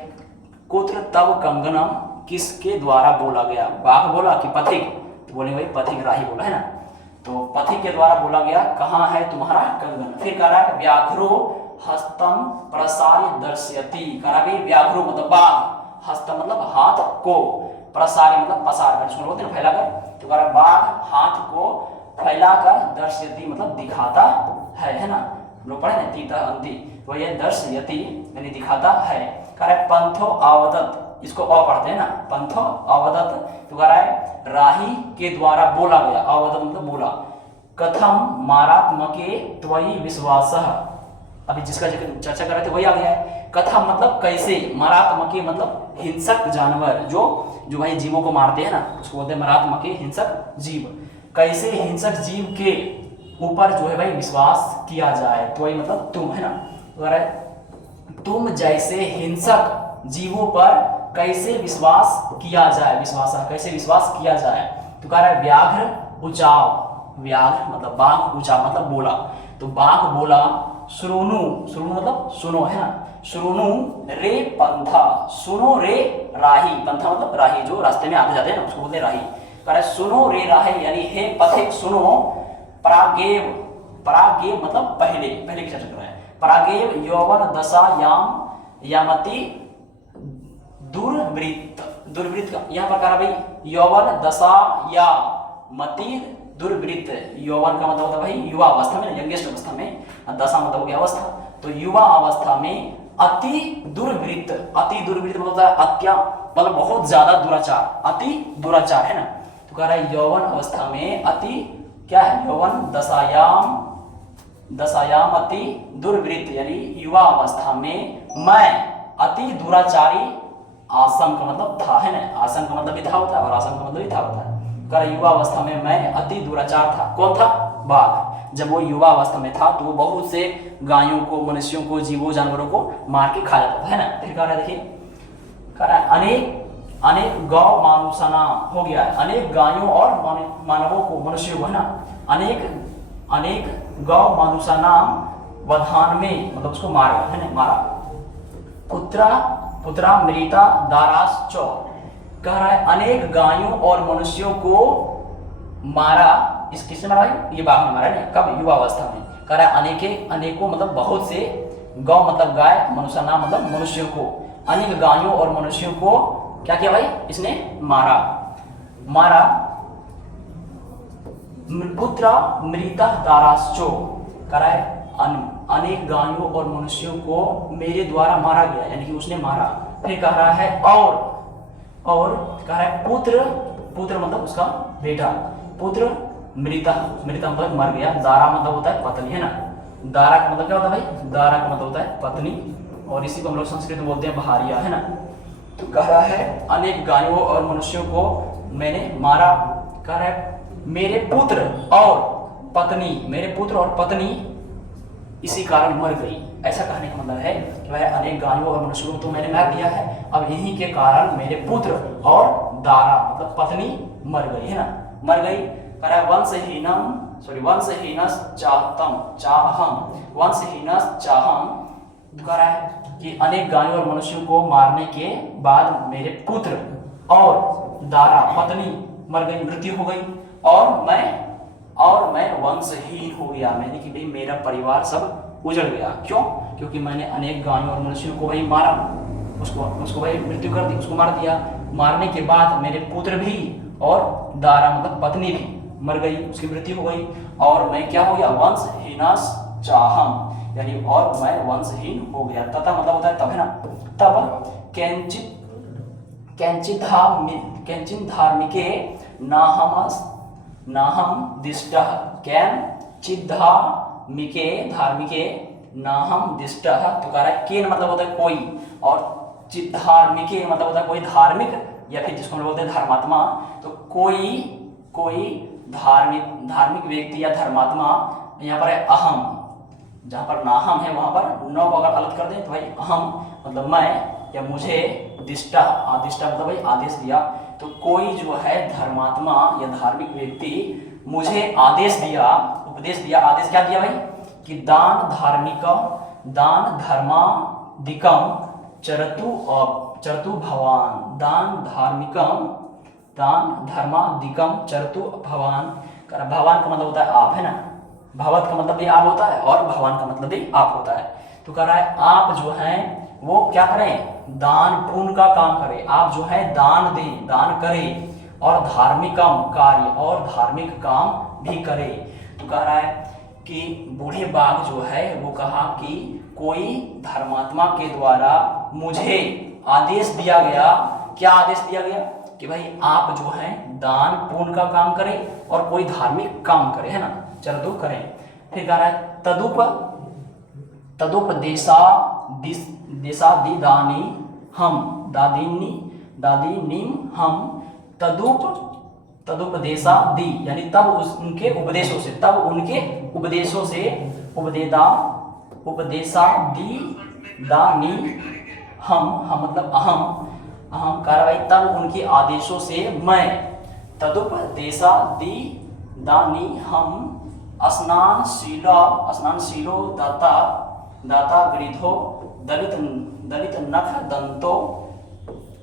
कुत्र तब कंगनम, किसके द्वारा बोला गया? बाघ बोला कि पथिक? तो बोलेंगे भाई पथिक राही बोला है ना। तो पथिक के द्वारा बोला गया कहाँ है तुम्हारा कंगन। फिर कह रहा है व्याघ्रो हस्तम प्रसार्य दर्शयति। कह रहा है व्याघ्रो मतलब बाघ, हस्तम मतलब हाथ को, प्रसार्य मतलब पसार कर, बोलते हैं फैला कर। तो कह रहा है बाघ हाथ को फैलाकर दर्शयति मतलब दिखाता है ना। लोग पढ़े ना तीता अंति, तो ये दर्शयति यानी दिखाता है। कह रहा है पंथो आवदत, इसको अ पढ़ते हैं ना, पंथो आवदत। तो कह रहा है राही के द्वारा बोला गया, आवदत मतलब बोला। कथम मारात्मके त्वयि विश्वासः, अभी जिसका चर्चा कर रहे थे वही आ गया है। कथम मतलब कैसे, मारात्मके मतलब हिंसक जानवर, जो भाई जीवों को मारते हैं ना, उसको बोलते हैं मारात्मके हिंसक जीव। कैसे हिंसक जीव के ऊपर जो है भाई विश्वास किया जाए। त्वयि मतलब तुम है ना। तो कह रहा है तुम जैसे हिंसक जीवों पर कैसे विश्वास किया जाए, विश्वास कैसे विश्वास किया जाए। तो कह रहा है व्याघ्र उचाव, व्याघ्र मतलब बाघ, उचाव मतलब बोला। तो बाघ बोला श्रोणु, श्रोणु मतलब सुनो है ना, श्रोणु रे पंथा, सुनो रे राही, पंथा मतलब राही जो रास्ते में आते जाते हैं ना उसको बोलते हैं राही। कह रहा है सुनो रे राही यानी हे पथिक सुनो, प्रागेव, प्रागेव मतलब पहले, पहले की चर्चा कर रहा है। प्रागेव यौवन दशायाम यामति दुर्वृत्त, दुर्वृत्त का यहाँ पर कह रहा भाई यौवन दशा या मति दुर्वृत्त। यौवन का मतलब होता है भाई युवा अवस्था में, यंगेस्ट अवस्था में, दशा मतलब हो गया अवस्था। तो युवा अवस्था में अति दुर्वृत्त, अति दुर्वृत्त मतलब होता है अत्या मतलब बहुत ज्यादा दुराचार, अति दुराचार है ना। तो कह रहा है यौवन अवस्था में अति क्या है, यौवन दशायाम, दशायाम अति दुर्वृत्त यानी युवा अवस्था में मैं अति दुराचारी आशंक मतलब था है ना, आशंक मतलब भी था होता है और आशंक मतलब भी था होता है। कर युवा अवस्था में मैं अति दुराचार था। कौन था? बाघ। जब वो युवा अवस्था में था तो वो बहुत से गायों को, मनुष्यों को, जीवों जानवरों को मार के खा जाता था है ना। फिर कह रहा है देखिए, कह रहा है अनेक अनेक गौ मानुषाना हो गया है, अनेक गायों और मानवों को, मनुष्यों को है ना, अनेक अनेक गौ मानुषानाम वधान में मतलब उसको मारा है ना, मारा। पुत्रा पुत्रा मृता दाराश्च, कह रहा है अनेक गायों और मनुष्यों को मारा। इस किसने मारा? ये बाघ ने मारा है ना। कब? युवा अवस्था में। कह रहा है अनेके, अनेकों मतलब बहुत से, गौ मतलब गाय, मनुष्यना मतलब मनुष्यों को, अनेक गायों और मनुष्यों को क्या किया भाई इसने? मारा, मारा। पुत्रा मृता दाराश्चो, कह रहा है अनेक गायों और मनुष्यों को मेरे द्वारा मारा गया, यानी कि उसने मारा। फिर कह रहा है और कह रहा है पुत्र, पुत्र मतलब उसका बेटा, पुत्र मृता, मृता मतलब मर गया। दारा मतलब होता है पत्नी है ना। दारा का मतलब क्या होता है भाई? दारा का मतलब होता है पत्नी, और इसी को हम लोग संस्कृत में बोलते हैं भारिया है ना। तो कह रहा है अनेक गायों और मनुष्यों को मैंने मारा। कह रहा है मेरे पुत्र और पत्नी, मेरे पुत्र और पत्नी इसी कारण मर गई। ऐसा कहने का मतलब है कि वह अनेक गायों और मनुष्यों को तो मैंने मार दिया है, अब इन्हीं के कारण मेरे पुत्र और दारा मतलब पत्नी मर गई है ना, मर गई। कह रहा है वंशहीनम, सॉरी वंशहीनस चाहतम चाहम, वंशहीनस चाहम। कह रहा है कि अनेक गायों और मनुष्यों को मारने के बाद मेरे पुत्र और दारा पत्नी मर गई, मृत्यु हो गई, और मैं वंशहीन हो गया, मैंने कि भाई मेरा परिवार सब उजड़ गया। क्यों? क्योंकि मैंने अनेक गायों और मनुष्यों को भाई मारा, उसको भाई मृत्यु कर दी, उसको मार दिया। मारने के बाद मेरे पुत्र भी और दारा मतलब पत्नी भी मर गई, उसकी मृत्यु हो गई, और मैं क्या हो गया? वंशहीनस चाहम, यानी और मैं वंशहीन हो गया। तथा मतलब होता है तब है ना। तब कैंचित धार्मिके नाहम दिष्टः, कैंचिद्धार्मिके धार्मिके नाहम दिष्टः। तो कह रहा है केन मतलब होता है कोई, और चिद्धार्मिके मतलब होता है कोई धार्मिक, या फिर जिसको हम बोलते हैं धर्मात्मा। तो कोई धार्मिक व्यक्ति या धर्मात्मा, यहाँ पर है अहम, जहाँ पर नाहम है वहां पर नौ को अगर अलग कर दें तो भाई अहम मतलब मैं या मुझे, दिष्टा, आदिष्टा मतलब भाई आदेश दिया। तो कोई जो है धर्मात्मा या धार्मिक व्यक्ति मुझे आदेश दिया, उपदेश दिया। आदेश क्या दिया भाई? कि दान धर्मादिकम चरतु चरतु भवान, दान धार्मिकम, दान धर्मादिकम चरतु भवान। भगवान का मतलब होता है आप, है ना, भगवत का मतलब भी आप होता है और भगवान का मतलब भी आप होता है। तो कह रहा है आप जो हैं वो क्या करें, दान पुण्य का काम करें, आप जो है दान दें, दान करें, और धार्मिकम कार्य, और धार्मिक काम भी करें। तो कह रहा है कि बूढ़े बाघ जो है वो कहा कि कोई धर्मात्मा के द्वारा मुझे आदेश दिया गया, क्या आदेश दिया गया कि भाई आप जो है दान पुण्य का काम करें और कोई धार्मिक काम करें, है ना, चरतु करें। फिर कह रहा है देशादिदानी हम, दादीनी हम, तदुपदेशादि यानी तब उनके उपदेशों से, उपदेशादि दानी हम मतलब अहम कार्रवाई, तब उनके आदेशों से मैं, तदुपदेशादि दानी हम, स्नानशीलो दाता वृद्धो दलित नख दंतो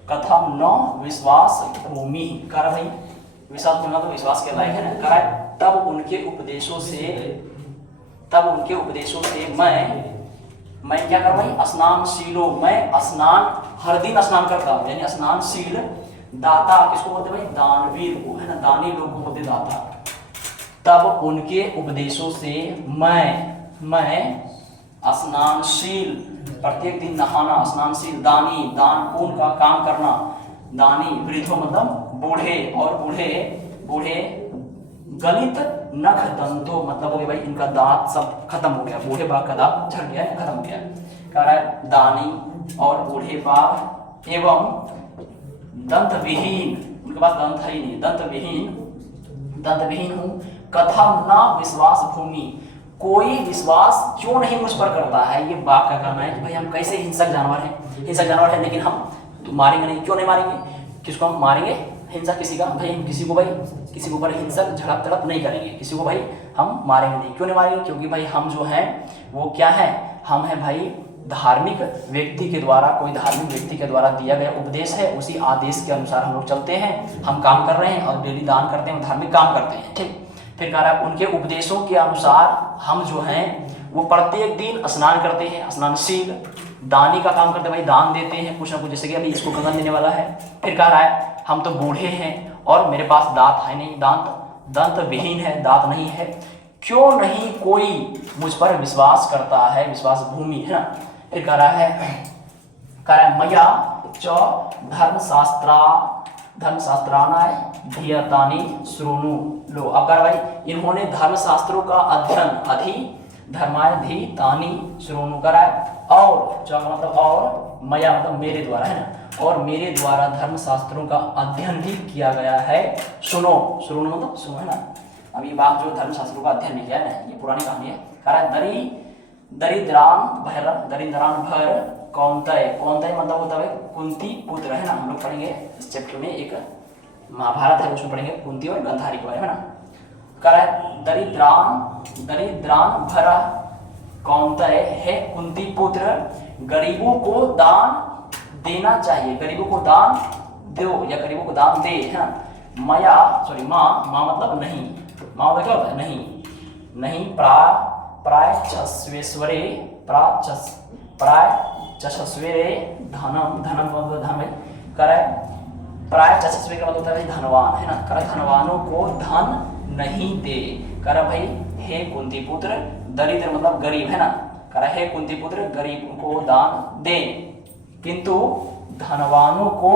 कथम न विश्वास भूमि। कर भाई विश्वास भूमि तो विश्वास के लायक है ना। कर तब उनके उपदेशों से मैं क्या कर भाई, स्नानशीलो, मैं स्नान हर दिन स्नान करता हूँ, यानी स्नानशील दाता किसको बोलते भाई, दानवीर को, है ना, दानी लोग को बोलते दाता। तब उनके उपदेशों से मैं स्नानशील, प्रत्येक दिन नहाना, स्नानशील, दानी दान पुण्य का काम करना, दानी वृद्धो मतलब बूढ़े, और बूढ़े गलित नख दंतो मतलब हो गया भाई इनका दांत सब खत्म हो गया, बूढ़े बाघ का दांत झड़ गया, खत्म हो गया। कह रहा है दानी और बूढ़े बाघ एवं दंत विहीन, उनके पास दंत है ही नहीं, दंत विहीन हूँ, कथम ना विश्वास भूमि, कोई विश्वास क्यों नहीं मुझ पर करता है। ये बाघ का कहना है कि भाई हम कैसे हिंसक जानवर हैं, लेकिन हम तो मारेंगे नहीं, क्यों नहीं मारेंगे, किसको हम मारेंगे, हिंसा किसी का भाई, हम किसी को ऊपर हिंसक झड़प तड़प नहीं करेंगे, किसी को भाई हम मारेंगे नहीं, क्यों नहीं मारेंगे, क्योंकि भाई हम जो हैं वो क्या है, हम हैं भाई धार्मिक व्यक्ति के द्वारा, कोई धार्मिक व्यक्ति के द्वारा दिया गया उपदेश है, उसी आदेश के अनुसार हम लोग चलते हैं, हम काम कर रहे हैं और डेली दान करते हैं, धार्मिक काम करते हैं, ठीक। फिर कह रहा है उनके उपदेशों के अनुसार हम जो हैं वो प्रत्येक दिन स्नान करते हैं, स्नानशील, दानी का काम करते हैं, भाई दान देते हैं कुछ ना कुछ, जैसे कि अभी इसको कंगन देने वाला है। फिर कह रहा है हम तो बूढ़े हैं और मेरे पास दांत है नहीं, दंत विहीन है, दांत नहीं है, क्यों नहीं कोई मुझ पर विश्वास करता है, विश्वास भूमि, है ना। फिर कह रहा है मया च धर्मशास्त्राणाय धियतानि शृणु लो। अब कर भाई इन्होंने धर्मशास्त्रों का अध्ययन धर्माय धी तानी शृणु करा है, और च मतलब और, मया मतलब मेरे द्वारा, है ना, और मेरे द्वारा धर्मशास्त्रों का अध्ययन भी किया गया है, सुनो मतलब सुनो, है ना। अब ये बात जो धर्मशास्त्रों का अध्ययन नहीं किया है ना, ये पुरानी कहानी है। कह रहा है दरिद्रान भर कौंतय मतलब होता है कुंती पुत्र, है ना, हम लोग पढ़ेंगे इस चैप्टर में, एक महाभारत है उसमें पढ़ेंगे कुंती और गांधारी के बारे में, है ना। कह रहा है दरिद्रान भर कौंतय है कुंती पुत्र, गरीबों को दान देना चाहिए, गरीबों को दान दो या गरीबों को दान दे, है ना। माँ मतलब नहीं, माँ मतलब क्या होता है, नहीं प्रायश्चस्वेश्वरे धनम धन में करे, प्रायश्चस्वे का मतलब होता है धनवान, है ना। कर धनवानों को धन नहीं दे, कर भाई हे कुंती पुत्र, दरिद्र मतलब गरीब, है ना, कर हे कुंती पुत्र गरीब को दान दे, किंतु धनवानों को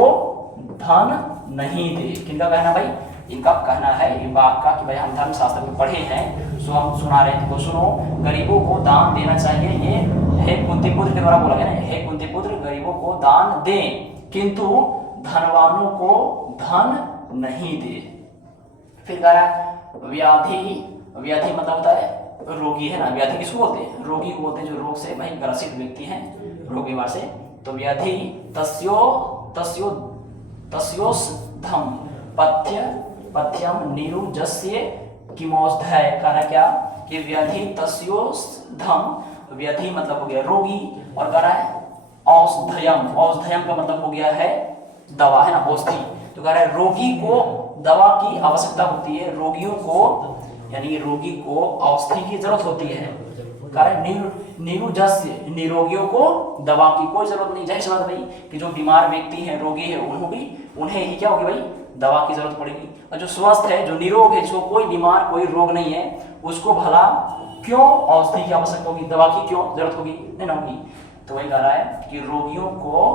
धन नहीं दे। किनका कहना भाई, इनका कहना है ये बात का कि भाई हम धर्मशास्त्र में पढ़े हैं, सो हम सुना रहे थे, तो सुनो, गरीबों को दान देना चाहिए, ये हे कुंती पुत्र के द्वारा बोला गया ना, हे कुंती पुत्र गरीबों को दान दे, किंतु धनवानों को धन नहीं दे। फिर कह रहा है व्याधि मतलब होता है रोगी, है ना। व्याधि किसको बोलते हैं, रोगी को बोलते हैं, जो रोग से भाई ग्रसित व्यक्ति हैं, रोग बीमार से। तो व्याधि तस्योधम पथ्यम निरुजस्य किमोषधय। कह क्या कि व्याधि तस्योधम, व्याधि मतलब हो गया रोगी, और कह रहा है औषधयम, औषधयम का मतलब हो गया है दवा, है ना, औषधि। तो कह रहा है रोगी को दवा की आवश्यकता होती है, रोगियों को यानी रोगी को औषधि की जरूरत होती है। कह रहा है निरुजस्य, निरोगियों को दवा की कोई जरूरत नहीं। जाहिर सी बात भाई कि जो बीमार व्यक्ति है, रोगी है, उन्हें ही क्या होगी भाई, दवा की जरूरत पड़ेगी। और जो स्वस्थ है, जो निरोग है, जिसको कोई बीमार कोई रोग नहीं है, उसको भला क्यों औषधि की आवश्यकता होगी, दवा की क्यों जरूरत होगी, नहीं ना होगी। तो वही कह रहा है कि रोगियों को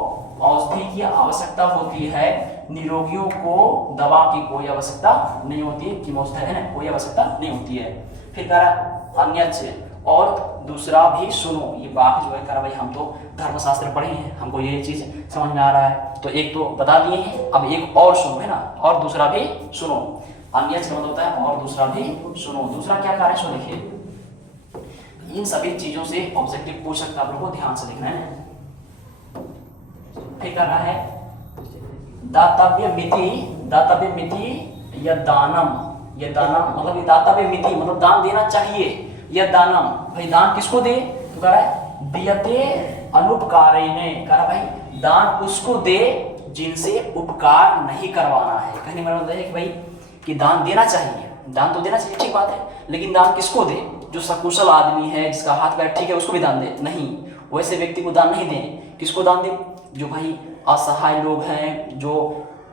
औषधि की आवश्यकता होती है, निरोगियों को दवा की कोई आवश्यकता नहीं होती है, कीमोस्त है ना, कोई आवश्यकता नहीं होती है। फिर कह रहा अन्य और दूसरा भी सुनो। ये बात जो है कह रहा भाई हम तो धर्मशास्त्र पढ़े हैं, हमको ये चीज समझ में आ रहा है, तो एक तो बता दिए हैं, अब एक और सुनो, है ना, और दूसरा भी सुनो। अन्य का मतलब होता है और दूसरा भी सुनो। दूसरा क्या कार्य, सो देखिए इन सभी चीजों से ऑब्जेक्टिव पूछ सकता है, आप लोगों को ध्यान से देखना है। फिर करना है दातव्य मिति, दातव्य मिति या दानम, ये दानम मतलब ये दातव्य मिति मतलब दान देना चाहिए, या दानम भाई दान किसको दे, तो कह रहा है दियते अनुपकारिणे, कह रहा भाई दान उसको दे जिनसे उपकार नहीं करवाना है। कहने का मतलब है कि भाई कि दान देना चाहिए, दान तो देना चाहिए, ठीक बात है, लेकिन दान किसको दे, जो सकुशल आदमी है, जिसका हाथ पैर ठीक है, उसको भी दान दे, नहीं वैसे व्यक्ति को दान नहीं दें। किसको दान दे, जो भाई असहाय लोग हैं, जो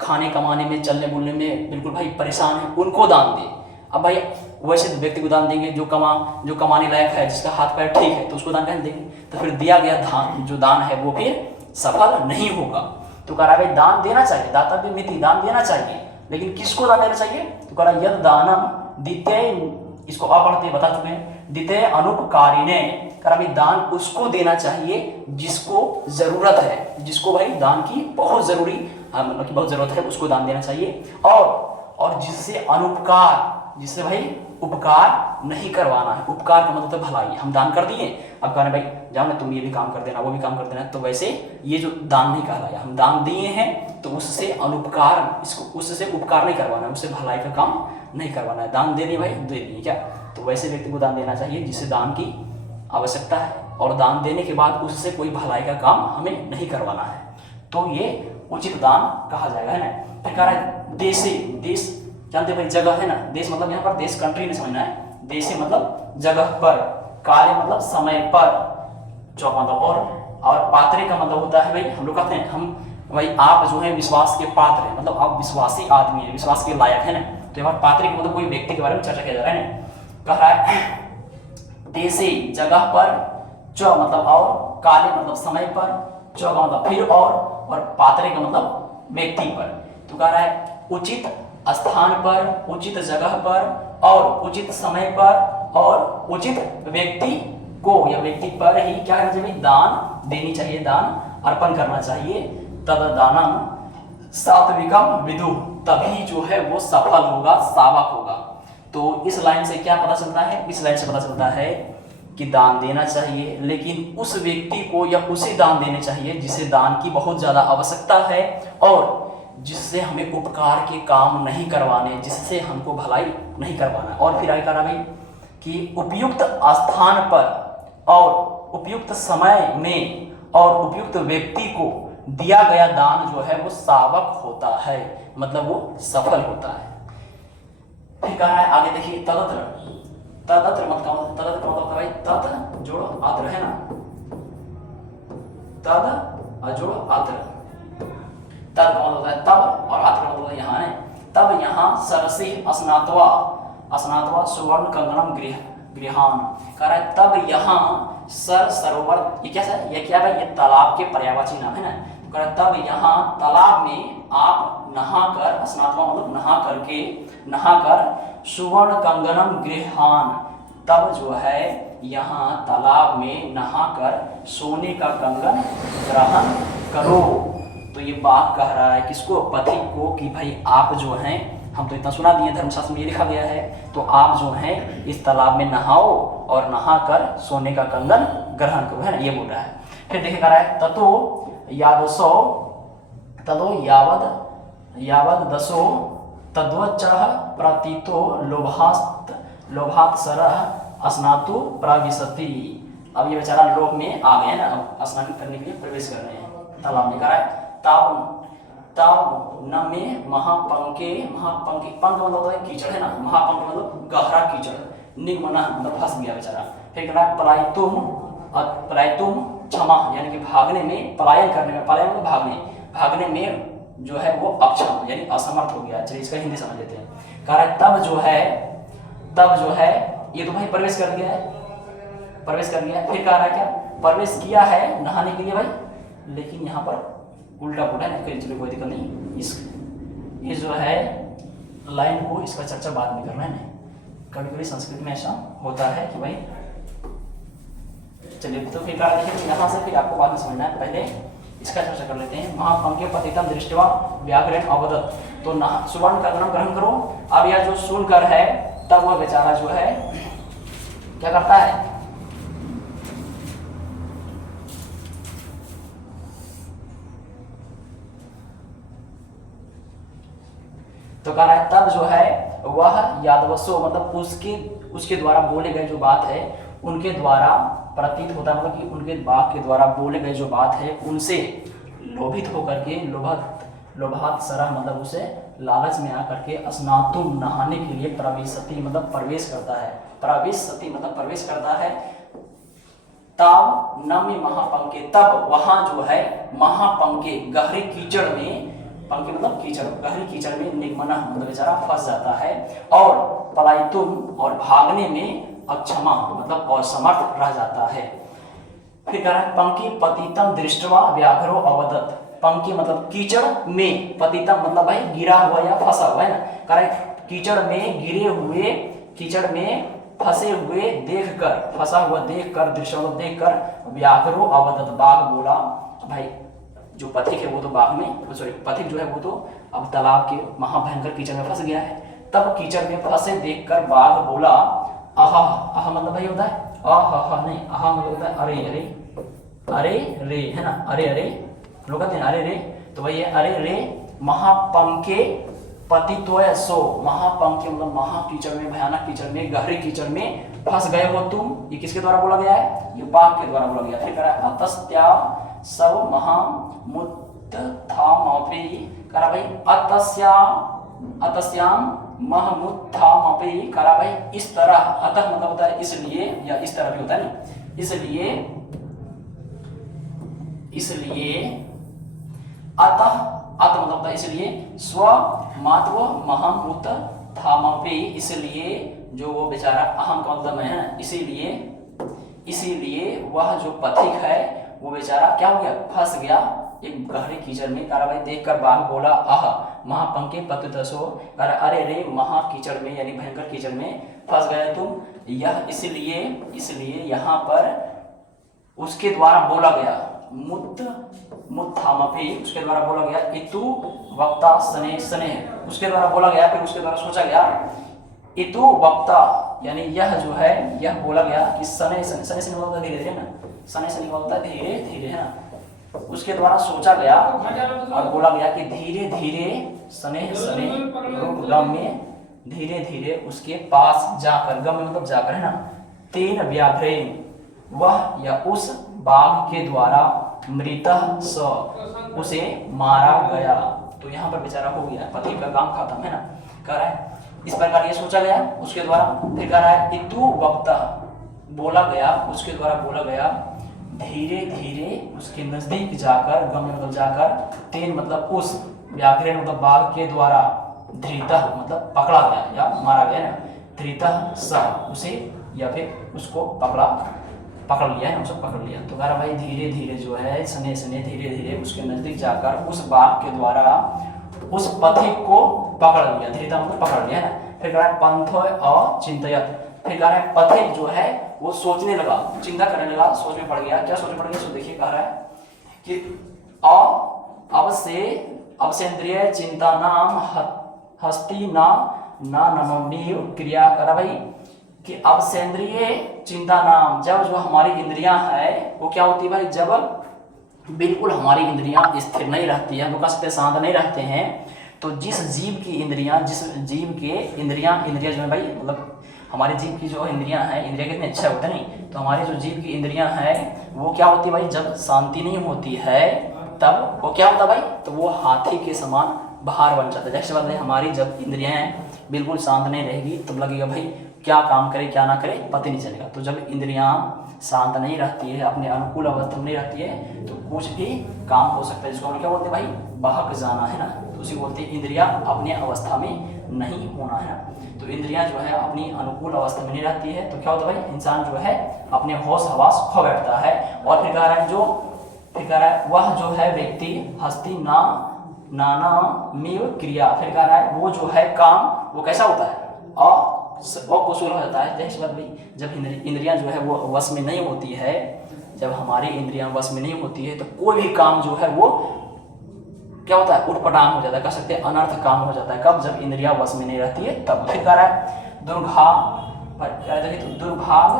खाने कमाने में चलने बुलने में बिल्कुल भाई परेशान है, उनको दान दे। अब भाई वैसे व्यक्ति को दान देंगे जो कमाने लायक है, जिसका हाथ पैर ठीक है, तो उसको दान कैसे देंगे, तो फिर दिया गया दान जो दान है वो फिर सफल नहीं होगा। तो कह रहा है भाई दान देना चाहिए, दातव्य मिति दान देना चाहिए, लेकिन किसको दान देना चाहिए, तो कह रहा है यद दानम द्वितीय, इसको अपढ़ते बता चुके हैं, द्वितीय अनुपकारिणे, कह रहा भाई दान उसको देना चाहिए जिसको जरूरत है, जिसको भाई दान की बहुत जरूरी मतलब की बहुत जरूरत है, उसको दान देना चाहिए। और जिससे अनुपकार, जिससे भाई उपकार नहीं करवाना है। उपकार का मतलब भलाई, हम दान कर दिए, अब कहना भाई जाओ ना तुम ये भी काम कर देना, वो भी काम कर देना, तो वैसे ये जो दान नहीं कहलाया, हम दान दिए हैं तो उससे अनुपकार, इसको उससे उपकार नहीं करवाना है, उससे भलाई का काम नहीं करवाना है। दान दे दिए भाई, दे दिए क्या, तो वैसे व्यक्ति को दान देना चाहिए जिससे दान की आवश्यकता है, और दान देने के बाद उससे कोई भलाई का काम हमें नहीं करवाना है, तो ये उचित दान कहा जाएगा, है ना। फिर कह रहा है देशे, देश जानते भाई जगह है ना, देश मतलब यहाँ पर देश कंट्री नहीं समझना है, देशे मतलब जगह पर, काले मतलब समय पर, चौका मतलब और पात्रे का मतलब होता है भाई, हम लोग कहते हैं हम भाई आप जो है विश्वास के पात्र है, मतलब आप विश्वासी आदमी है, विश्वास के लायक है ना। तो यहाँ पात्रे का मतलब कोई व्यक्ति के बारे में चर्चा किया जा रहा है ना। कह रहा है देशे जगह पर, चौ मतलब और, काले मतलब समय पर, चौका मतलब फिर और पात्रे का मतलब व्यक्ति पर। तो कह रहा है उचित स्थान पर, उचित जगह पर और उचित समय पर और उचित व्यक्ति को या व्यक्ति पर ही क्या करना चाहिए, दान देनी चाहिए, दान अर्पण करना चाहिए। तद दानम सात्विकम विदु, तभी जो है वो सफल होगा, सावक होगा। तो इस लाइन से क्या पता चलता है, इस लाइन से पता चलता है कि दान देना चाहिए, लेकिन उस व्यक्ति को या उसे दान देने चाहिए जिसे दान की बहुत ज्यादा आवश्यकता है और जिससे हमें उपकार के काम नहीं करवाने, जिससे हमको भलाई नहीं करवाना। और फिर आगे कहा भाई कि उपयुक्त स्थान पर और उपयुक्त समय में और उपयुक्त व्यक्ति को दिया गया दान जो है वो सावक होता है, मतलब वो सफल होता है। फिर कह रहा है आगे देखिए तदत्र, तदत्र मतलब तदत्र मतलब भाई तद जोड़ अत्र है ना, तद अजोड़ अत्र, तद का मतलब होता है तब और अत्र का मतलब यहाँ है, तब यहाँ सरसी स्नात्वा, स्नात्वा सुवर्ण कंगनम गृहान, कह रहा है तब यहाँ सर सरोवर, ये क्या है, ये क्या भाई, ये तालाब के पर्यायवाची नाम है ना। तो कह रहा है तब यहाँ तालाब में आप नहाकर, स्नात्वा मतलब नहाकर सुवर्ण कंगनम गृहान, तब जो है यहाँ तालाब में नहाकर सोने का कंगन ग्रहण करो। तो ये बात कह रहा है किसको, पथिक को, कि भाई आप जो हैं, हम तो इतना सुना दिए, धर्मशास्त्र में ये लिखा गया है, तो आप जो हैं इस तालाब में नहाओ और नहाकर सोने का कंगन ग्रहण करो, है ना, ये बोल रहा है। फिर देखे कह रहा है ततो यादसो, तदो यावद दसो तद्वच्चः प्रतीतो लोभात् सरः स्नातु प्राविशति, अब ये बेचारा लोक में आ गए हैं ना, अब स्नान करने के लिए प्रवेश कर रहे हैं तालाब में। कह रहा है तब न में महापंके, महापंके पंख मतलब होता है कीचड़ है ना, महापंक मतलब गहरा कीचड़, निगमना मतलब फंस गया बेचारा। फिर कह रहा है पलायतुम क्षमा, यानी कि भागने में, पलायन करने में, पलायन मतलब भागने में जो है वो अक्षम यानी असमर्थ हो गया। चलिए इसका हिंदी समझ लेते हैं। कह रहा है तब जो है ये तो भाई प्रवेश कर गया है, फिर कह रहा है क्या, प्रवेश किया है नहाने के लिए भाई, लेकिन यहाँ पर उल्टा पुल्टा है, चलो कोई दिक्कत नहीं। इस ये जो है लाइन को, इसका चर्चा बाद में करना है। कभी कभी संस्कृत में ऐसा होता है कि भाई, चलिए तो फिर कहा देखिए यहाँ से फिर आपको बाद में समझना है, पहले इसका चर्चा कर लेते हैं। महापंके पतितम दृष्टवा व्याघ्रेण अवदत्, तो सुवर्ण का ग्रहण करो। अब यह जो सुनकर है, तब वह बेचारा जो है क्या करता है, तो कह रहा है तब जो है वह यादवसो मतलब उसके द्वारा बोले गए जो बात है, उनके द्वारा प्रतीत होता है, मतलब कि उनके बाप के द्वारा बोले गए जो बात है उनसे लोभित होकर के, लोभात सरह मतलब उसे लालच में आकर के स्नातुम नहाने के लिए प्रवेशति मतलब प्रवेश करता है, प्रवेशति मतलब प्रवेश करता है। तब न में महापंके, तब वहां जो है महापंके गहरे कीचड़ में, पंके मतलब कीचड़, गहरी कीचड़ में निगमना मतलब बेचारा फंस जाता है। और पलायतुम और भागने में अक्षमा मतलब असमर्थ रह जाता है। फिर कह रहा है पंकी पतितम दृष्टवा व्याघ्रो अवदत्, पंकी मतलब कीचड़ में, पतितम मतलब भाई गिरा हुआ या फंसा हुआ है ना, कह रहा है कीचड़ में गिरे हुए, कीचड़ में फंसे हुए देखकर, फंसा हुआ देखकर, दृश्य मतलब देखकर, व्याघ्रो अवदत् बाघ बोला। भाई जो पथिक है वो तो बाघ में, सॉरी पथिक जो है वो तो अब तालाब के महाभयंकर कीचड़ में फंस गया है। तब कीचड़ में फंसे देखकर बाघ बोला आहा, आहा मतलब भाई होता है आहा नहीं, आहा मतलब होता है अरे अरे, अरे रे है ना, अरे अरे लोग कहते हैं अरे रे, तो भाई ये अरे रे महापंके पतित्वय सो, महापंके मतलब महा कीचड़ में, भयानक कीचड़ में, गहरे कीचड़ में फंस गए हो तुम। ये किसके द्वारा बोला गया है, ये बाघ के द्वारा बोला गया। फिर कह रहा है अतस्त्या सब महामुत्थामपि, करा भाई अतस्याम महमुत्थामपि, करा भाई इस तरह, अतः मतलब होता है इसलिए, या इस तरह भी होता है ना, इसलिए अतः, अत मतलब होता है इसलिए, स्व मात्व महमुत्थामपि, इसलिए जो वो बेचारा अहम का मतलब है ना, इसीलिए वह जो पथिक है वो बेचारा क्या हो गया, फंस गया एक गहरे कीचड़ में। कार्रवाई देखकर बाघ बोला आह महापंके पतितसो, अरे रे महा कीचड़ में यानी भयंकर कीचड़ में फंस गए तुम। यह इसलिए यहाँ पर उसके द्वारा बोला गया मुत्थामपि, उसके द्वारा बोला गया इतु वक्ता सने सने, उसके द्वारा बोला गया, फिर उसके द्वारा सोचा गया इतु वक्ता यानी यह जो है यह बोला गया कि सने सने, सने सने बोलता धीरे धीरे ना, सने सने बोलता धीरे धीरे है ना, उसके द्वारा सोचा गया और बोला गया कि धीरे धीरे सने सने रूप गम में धीरे धीरे उसके पास जाकर, गम में मतलब जाकर है ना, तीन व्याघ्रेन वह या उस बाघ के द्वारा मृतः स उसे मारा गया। तो यहाँ पर बेचारा हो गया, पति का काम खत्म है ना, कह रहा है इस प्रकार ये सोचा गया उसके द्वारा। फिर कह रहा है इतु वक्ता बोला गया, उसके द्वारा बोला गया धीरे धीरे उसके नजदीक जाकर, गम में मतलब जाकर, तेन मतलब उस, व्याघ्रेण मतलब बाघ के द्वारा, धृतः मतलब पकड़ा गया या मारा गया ना, धृतः स उसे या फिर उसको पकड़ लिया है, उसे पकड़ लिया। तो कह रहा भाई धीरे धीरे जो है सने सने धीरे धीरे उसके नजदीक जाकर उस बाघ के द्वारा उस पथिक को पकड़ लिया, धृता मतलब पकड़ लिया है ना। फिर कह रहा है पंथ अचिंतयत, फिर कह रहा है पथिक जो है वो सोचने लगा, चिंता करने लगा, सोच में पड़ गया। क्या सोच में पड़ गया, सो देखिए कह रहा है कि अब से इंद्रिय चिंता नाम हस्ती ना नमनीय क्रिया, करा भाई कि अब सेंद्रिय चिंता नाम, जब जो हमारी इंद्रियां है वो क्या होती है भाई, जब बिल्कुल हमारी इंद्रियां स्थिर नहीं रहती है, हम लोग कहते शांत नहीं रहते हैं, तो जिस जीव की इंद्रियां, जिस जीव के इंद्रियां जो है भाई मतलब हमारे जीव की जो इंद्रियां हैं, इंद्रिया कितने अच्छे होते हैं नहीं, तो हमारी जो जीव की इंद्रियां हैं वो क्या होती है भाई, जब शांति नहीं होती है तब वो क्या होता है भाई, तो वो हाथी के समान बाहर बन जाता है। जैसे बात है, हमारी जब इंद्रियां बिल्कुल शांत नहीं रहेगी तब लगेगा भाई क्या काम करे क्या ना करे पता नहीं चलेगा। तो जब इंद्रियां शांत नहीं रहती है, अपने अनुकूल अवस्था में नहीं रहती है, तो कुछ भी काम हो सकता है, जिसको हम क्या बोलते हैं भाई, बहक जाना है ना, तो उसी बोलते हैं इंद्रियां अपने अवस्था में नहीं होना है। तो इंद्रियां जो है अपनी अनुकूल अवस्था में नहीं रहती है, तो क्या होता है भाई, इंसान जो है अपने होश हवास खो बैठता है। और फिर कह रहा है वह जो है व्यक्ति हस्ती नाना मेव क्रिया, फिर कह रहा है वो जो है काम वो कैसा होता है, अकुशल हो जाता है। जैसे बात भाई, जब इंद्रियां जो है वो वश में नहीं होती है, जब हमारी इंद्रियां वश में नहीं होती है तो कोई भी काम जो है वो क्या होता है, उटपटांग हो जाता है, कह सकते हैं अनर्थ काम हो जाता है। कब, जब इंद्रियां वश में नहीं रहती है तब। फिर कह रहा है दुर्भाग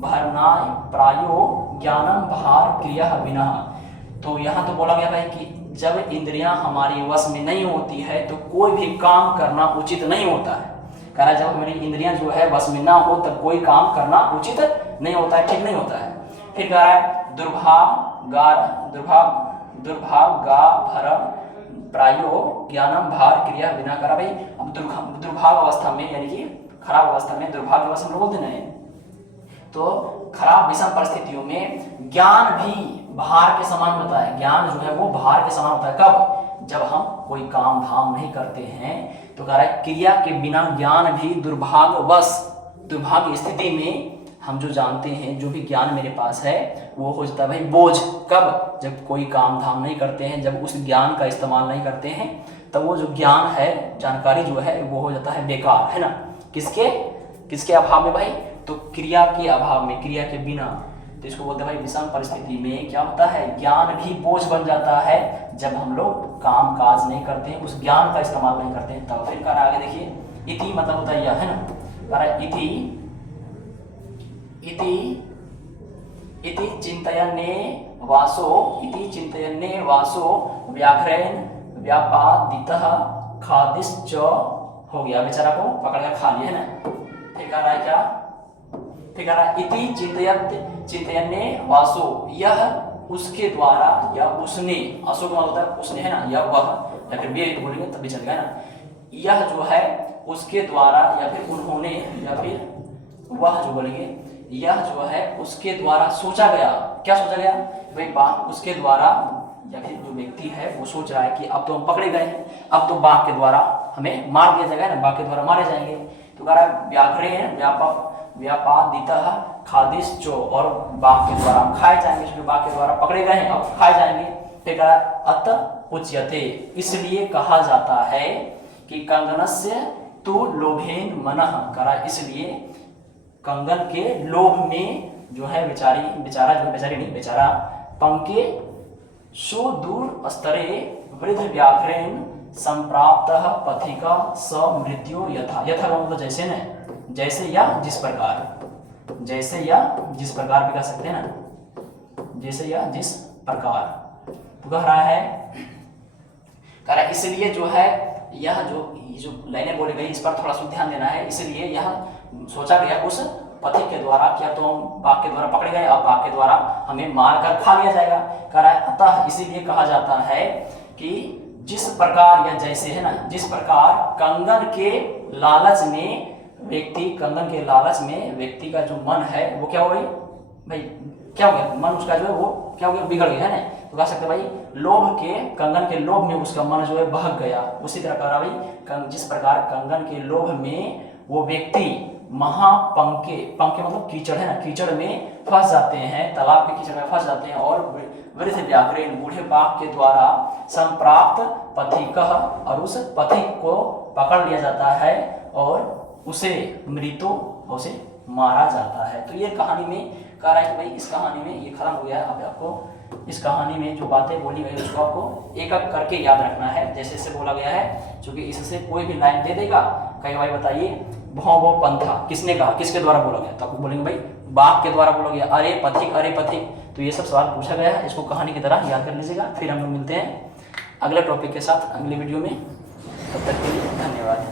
भरनाय प्रायो ज्ञानम भार क्रिया बिना। तो यहाँ तो बोला गया भाई कि जब इंद्रियां हमारी वश में नहीं होती है तो कोई भी काम करना उचित नहीं होता है। कह रहा है जब मेरी इंद्रियां जो है वश में ना हो तब कोई काम करना उचित नहीं होता है, ठीक नहीं होता है। फिर कह रहा है दुर्भाग गा भर प्रायो ज्ञानम भार क्रिया बिना। करा भाई अब दुर्भाग अवस्था में, यानी कि खराब अवस्था में, दुर्भाग्य अवस्था में बोलते नहीं, तो खराब विषम परिस्थितियों में ज्ञान भी भार के समान होता है। ज्ञान जो है वो भार के समान होता है। कब, जब हम कोई काम धाम नहीं करते हैं, तो कह रहा है क्रिया के बिना ज्ञान भी दुर्भाग्य स्थिति में हम जो जानते हैं, जो भी ज्ञान मेरे पास है वो हो जाता है भाई बोझ। कब, जब कोई काम धाम नहीं करते हैं, जब उस ज्ञान का इस्तेमाल नहीं करते हैं, तब वो जो ज्ञान है, जानकारी जो है वो हो जाता है बेकार, है ना। किसके अभाव में भाई, तो क्रिया के अभाव में, क्रिया के बिना। तो इसको बोलते हैं भाई विषम परिस्थिति में क्या होता है, ज्ञान भी बोझ बन जाता है जब हम लोग काम काज नहीं करते हैं, उस ज्ञान का इस्तेमाल नहीं करते हैं तब। फिर कह रहा आगे देखिए, इति मतलब होता है यह, है ना। कह रहा है इति चिंतयन्ने वासो व्याघ्रेण व्यापादितः खादिश्च, हो गया, बेचारा को पकड़ कर खा लिया, है ना। फिर कह रहा है क्या, फिर कह रहा है इति चिंतयन्ने वासो, यह उसके द्वारा या उसने, असो का होता है उसने, है ना, या वह, या फिर वे बोलेंगे तब भी चलेगा ना। यह जो है उसके द्वारा, या फिर उन्होंने, या फिर वह जो बोलेंगे, यह जो है उसके द्वारा सोचा गया। क्या सोचा गया भाई, उसके द्वारा, या फिर जो व्यक्ति है वो सोच रहा है कि अब तो हम पकड़े गए हैं, अब तो बाघ के द्वारा हमें मार दिया जाएगा ना, बाघ के द्वारा मारे जाएंगे। तो कह रहा है व्याघ्रेण व्यापादितः खादिश्चो, और बाघ के द्वारा हम खाए जाएंगे, क्योंकि बाघ के द्वारा पकड़े गए हैं अब खाए जाएंगे। फिर कह रहा है अत उच्यते, इसलिए कहा जाता है कि कंगनस्य तु लोभेन मनः। कह रहा है इसलिए कंगन के लोभ में जो है बेचारा पंके सुदूर स्तरे वृद्ध व्याघ्रेण संप्राप्त पथिका स मृत्यु यथा। यथा का मतलब जैसे न, जैसे या जिस प्रकार, जैसे या जिस प्रकार भी कह सकते हैं ना, जैसे या जिस प्रकार। तो कह रहा है इसलिए जो है यह जो लाइनें बोली गई इस पर थोड़ा सा ध्यान देना है। इसलिए यह सोचा गया उस पथिक के द्वारा, क्या तो हम बाघ के द्वारा पकड़े गए, अब बाघ के द्वारा हमें मार कर खा लिया जाएगा। कह रहा है अतः इसीलिए कहा जाता है कि जिस प्रकार, या जैसे, है ना, जिस प्रकार कंगन के लालच में व्यक्ति का जो मन है वो क्या हो गई भाई, क्या हो गया, मन उसका जो है वो क्या हो गया, बिगड़ गया, है ना। तो कह सकते भाई कंगन के लोभ में उसका मन जो है बहक गया। उसी तरह कह रहा भाई जिस प्रकार कंगन के लोभ में वो व्यक्ति महापंके, पंके मतलब कीचड़, है ना, कीचड़ में फंस जाते हैं, तालाब के कीचड़ में फंस जाते हैं, और वृद्ध व्याघ्रेण बूढ़े बाघ के द्वारा संप्राप्त पथिकः, और उस पथिक को पकड़ लिया जाता है और उसे मृतो, उसे मारा जाता है। तो ये कहानी में कह रहा है कि भाई इस कहानी में ये खत्म हो गया। अब आपको इस कहानी में जो बातें बोली गई उसको आपको एक एक करके याद रखना है, जैसे इससे बोला गया है, क्योंकि इससे कोई भी लाइन दे देगा, कहीं भाई बताइए भौ पंथा किसने कहा, किसके द्वारा बोला गया, तो आपको बोलेंगे भाई बाघ के द्वारा बोला गया, अरे पथिक। तो ये सब सवाल पूछा गया है, इसको कहानी की तरह याद कर लीजिएगा। फिर हम लोग मिलते हैं अगले टॉपिक के साथ अगले वीडियो में, तब तक के लिए धन्यवाद।